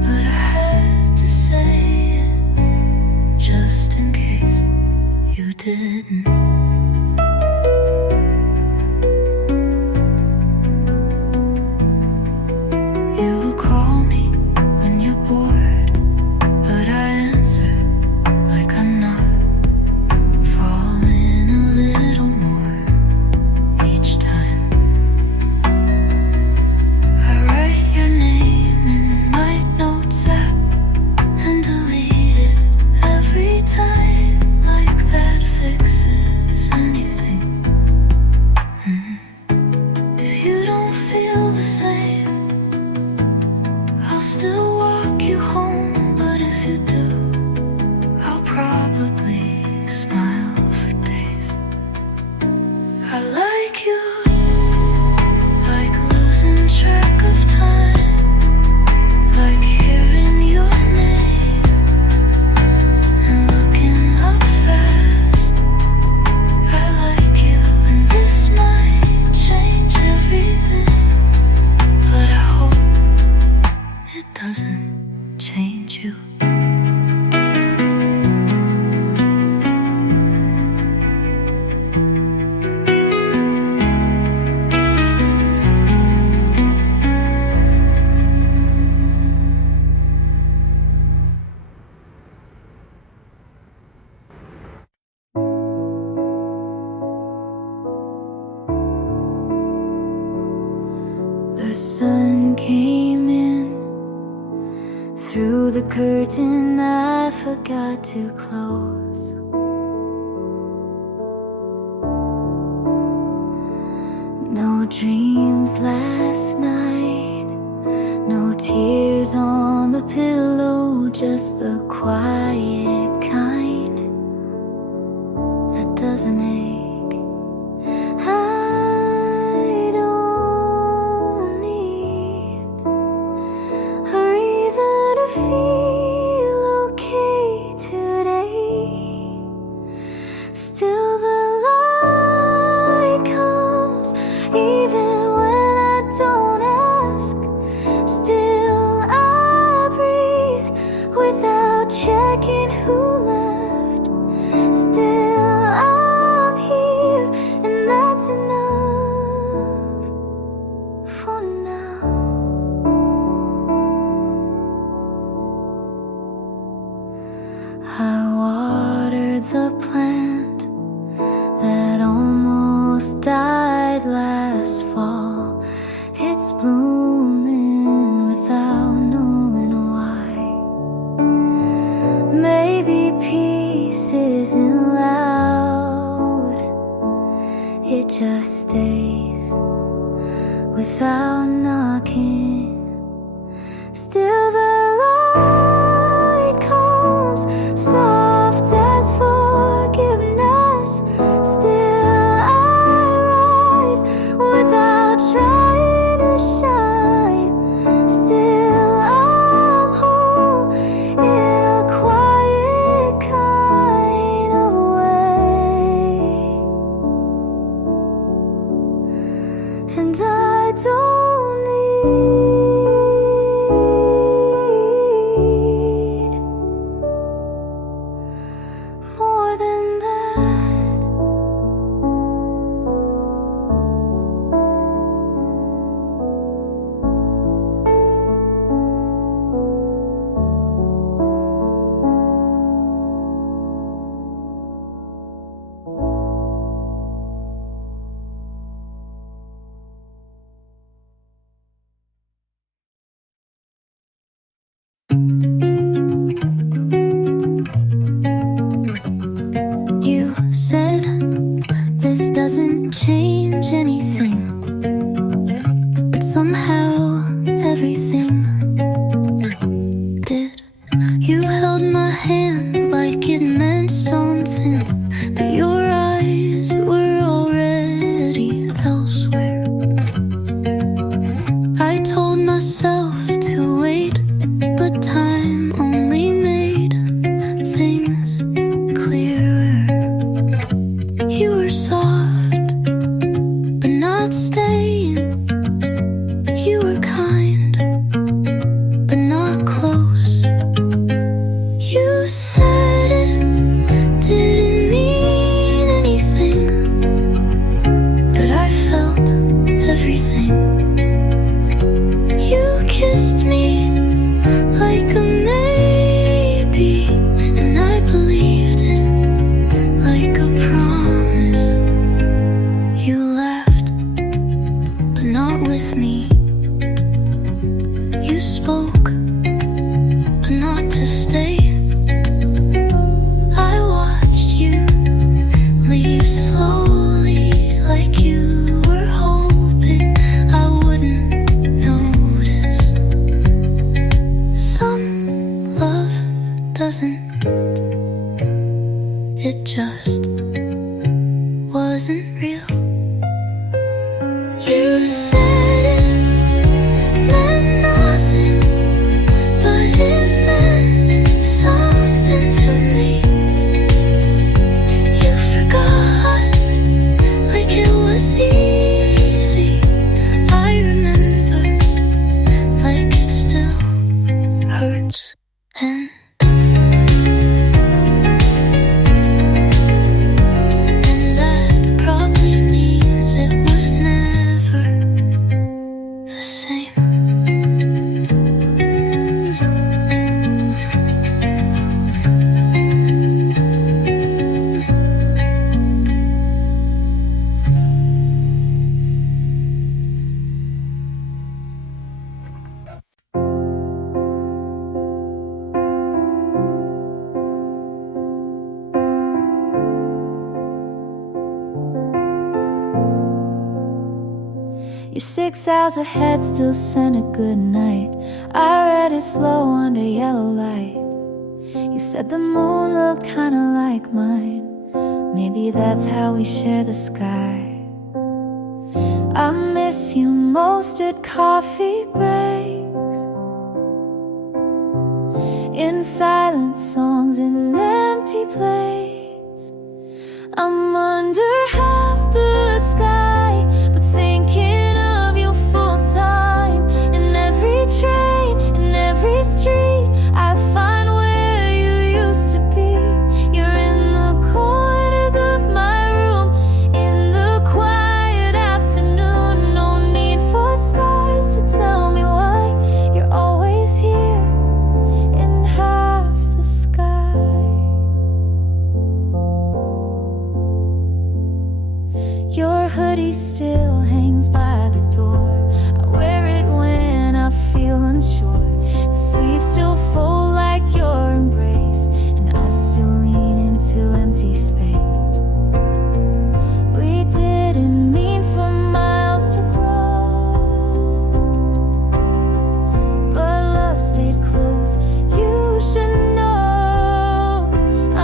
but I had to say it just in case you didn't. You call me when you're bored, but I answer like I'm not. Falling a little more each time. I write your name in my notes app and delete it every time, like that fixes The sun came in through the curtain I forgot to close. No dreams last night, no tears on the pillow, just the quiet kind that doesn't ache. I don't need a reason to feel okay today. Still the light comes even when I don't ask. Still I breathe without checking who left. Still I'm here, and that's enough for now. I watered the plant that almost died last fall. It's blooming without knowing why. Maybe peace isn't loud, it just stays without knocking. Still the light comes soft as forgiveness. Still I rise without trying to shine. Still I'm whole in a quiet kind of way. And I don't need more than that. You said this doesn't change anything, but somehow everything did. You held my hand like it meant something, but your eyes were already elsewhere. I told myself to wait, but time only made things clearer. You were soft, but not staying. You were kind, but not close. You said it didn't mean anything, but I felt everything. You kissed me like a maybe, and I believed it like a promise. You laughed, but not with me. You're 6 hours ahead, still sent a good night. I read it slow under yellow light. You said the moon looked kinda like mine. Maybe that's how we share the sky. I miss you most at coffee breaks, in silent songs and empty plates. I'm under half the sky, but thinking of you full time. In every train, in every street, I find where you used to be. You're in the corners of my room, in the quiet afternoon. No need for stars to tell me why you're always here in half the sky. Your hoodie still hangs by the door. I wear it when I feel unsure. The sleeves still fold like your embrace, and I still lean into empty space. We didn't mean for miles to grow, but love stayed close. You should know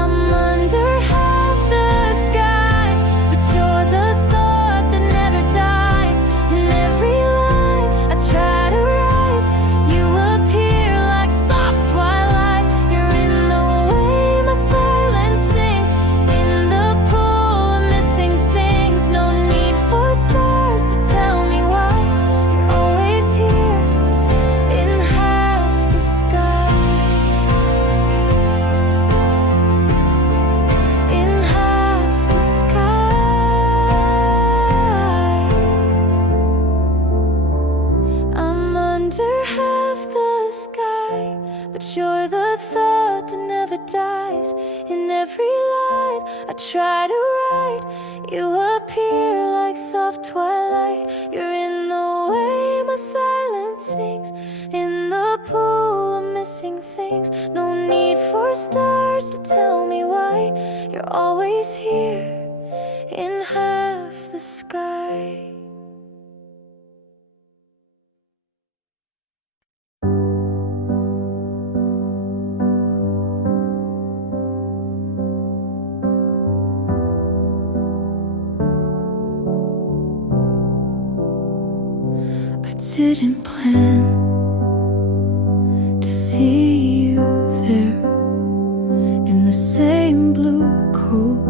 I'm under half the sky, but you're the thought that never dies. In every line I try to write, you appear like soft twilight. You're in the way my silence sings, in the pool of missing things. No need for stars to tell me why you're always here in half the sky. In half the sky. I'm under half the sky, but you're the thought that never dies. In every line I try to write, you appear like soft twilight. You're in the way my silence sings, in the pool of missing things. No need for stars to tell me why you're always here in half the sky. I didn't plan to see you there, in the same blue coat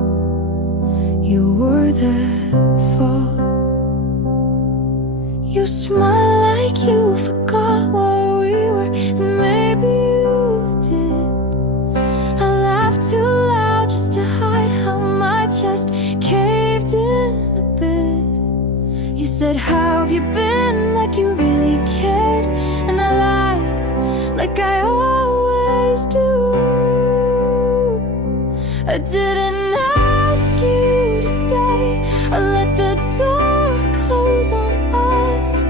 you wore that fall. You smile like you forgot what we were, and maybe you did. I laughed too loud just to hide how my chest caved in a bit. You said, how have you been? Like you really cared. And I lied, like I always do. I didn't ask you to stay. I let the door close on us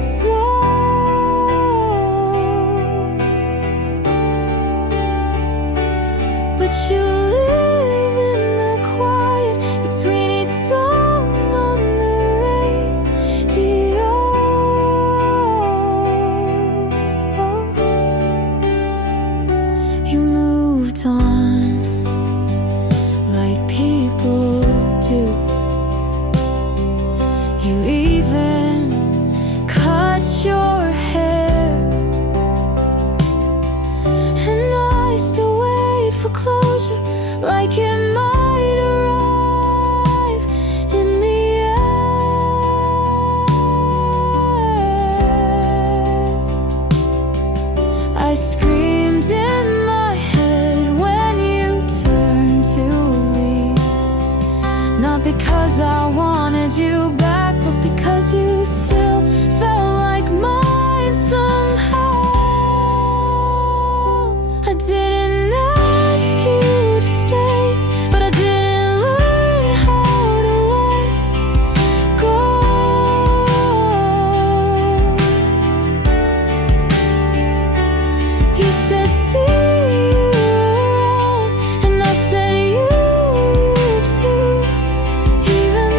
slow. But you live in the quiet between each song on the radio. You moved on like people do. You even cut your hair, and I still wait for closure, like it might arrive in the air. I screamed in my head when you turned to leave, not because I wanted you back, but because you still felt like mine somehow. I didn't ask you to stay, but I didn't learn how to let go. You said, see you around, and I said, you too. Even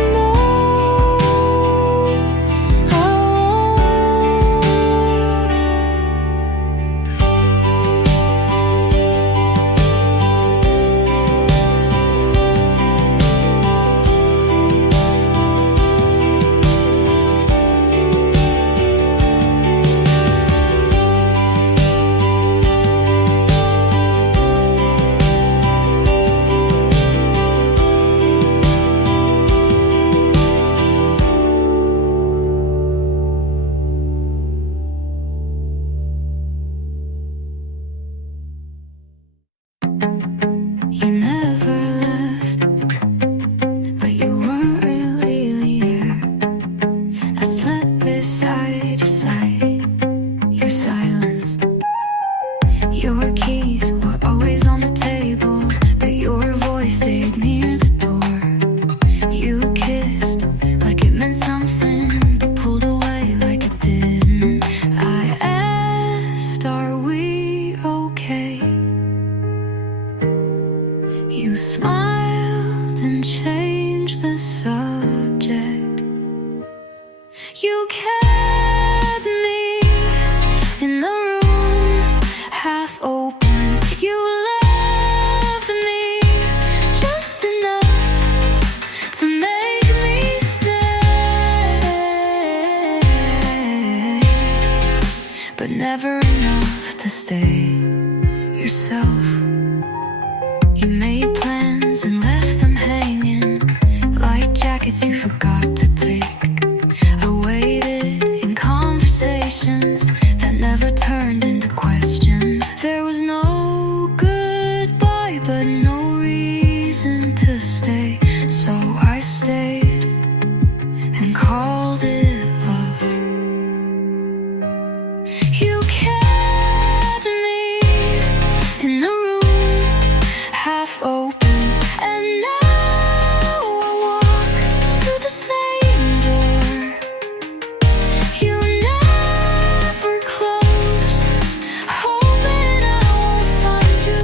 but never enough to stay yourself. You made plans and left them hanging like jackets you forgot to take. I waited in conversations that never turned into questions. There was no goodbye, but no reason to stay. So I stayed and called it love. You kept me in the room, half open, and now I walk through the same door. You never closed, hoping I won't find you.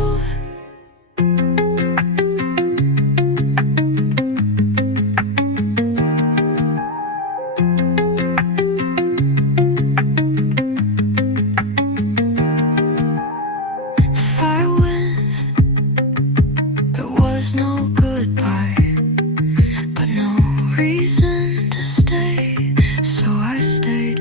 If I went, there was no goodbye, but no reason to stay. So I stayed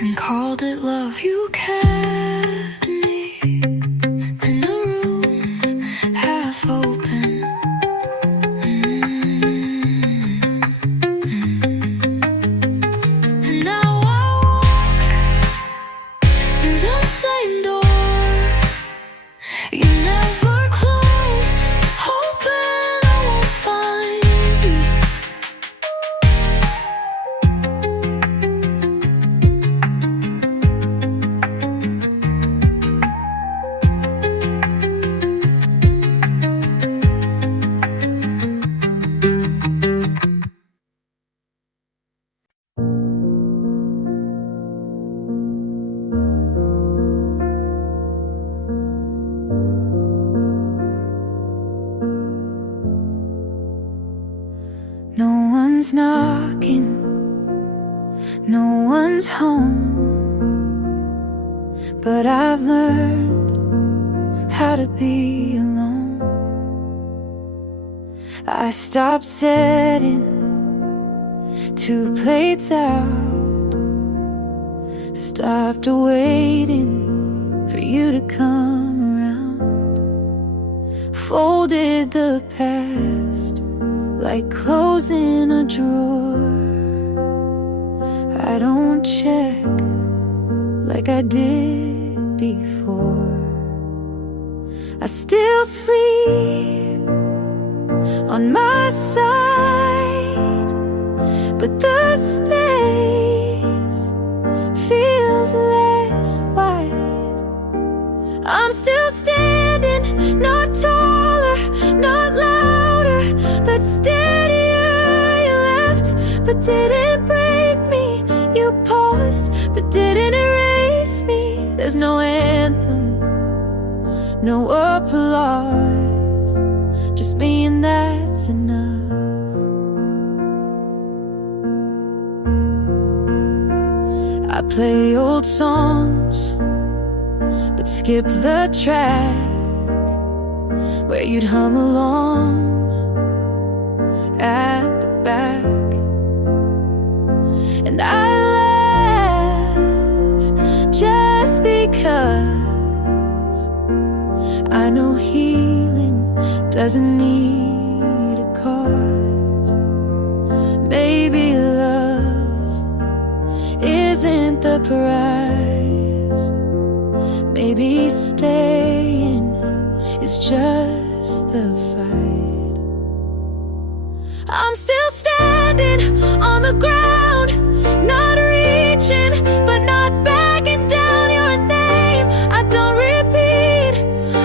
and called it love. You kept me in a room half open. And now I walk through the same door. You never closed, hoping I won't find you. No one's knocking, no one's home, but I've learned how to be alone. I stopped setting 2 plates out, stopped waiting for you to come around, folded the past like clothes in a drawer. I don't check like I did before. I still sleep on my side, but the space feels less wide. I'm still standing, not taller, not louder, but steadier. You left, but didn't break me. You paused, but didn't erase me. There's no anthem, no applause, just me and that's enough. I play old songs, but skip the track where you'd hum along at the back. And I laugh just because I know healing doesn't need a cause. Maybe love isn't the prize. Maybe staying is just the fight. I'm still standing on the ground, not reaching, but not backing down. You're a name I don't repeat,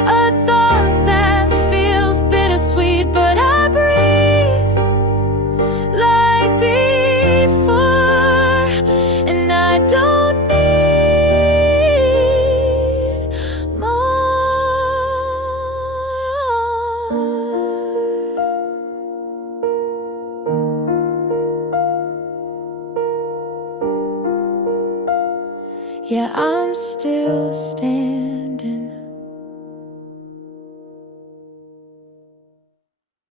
a thought that feels bittersweet, but I breathe like before, and I don't need more. Yeah, I'm still standing.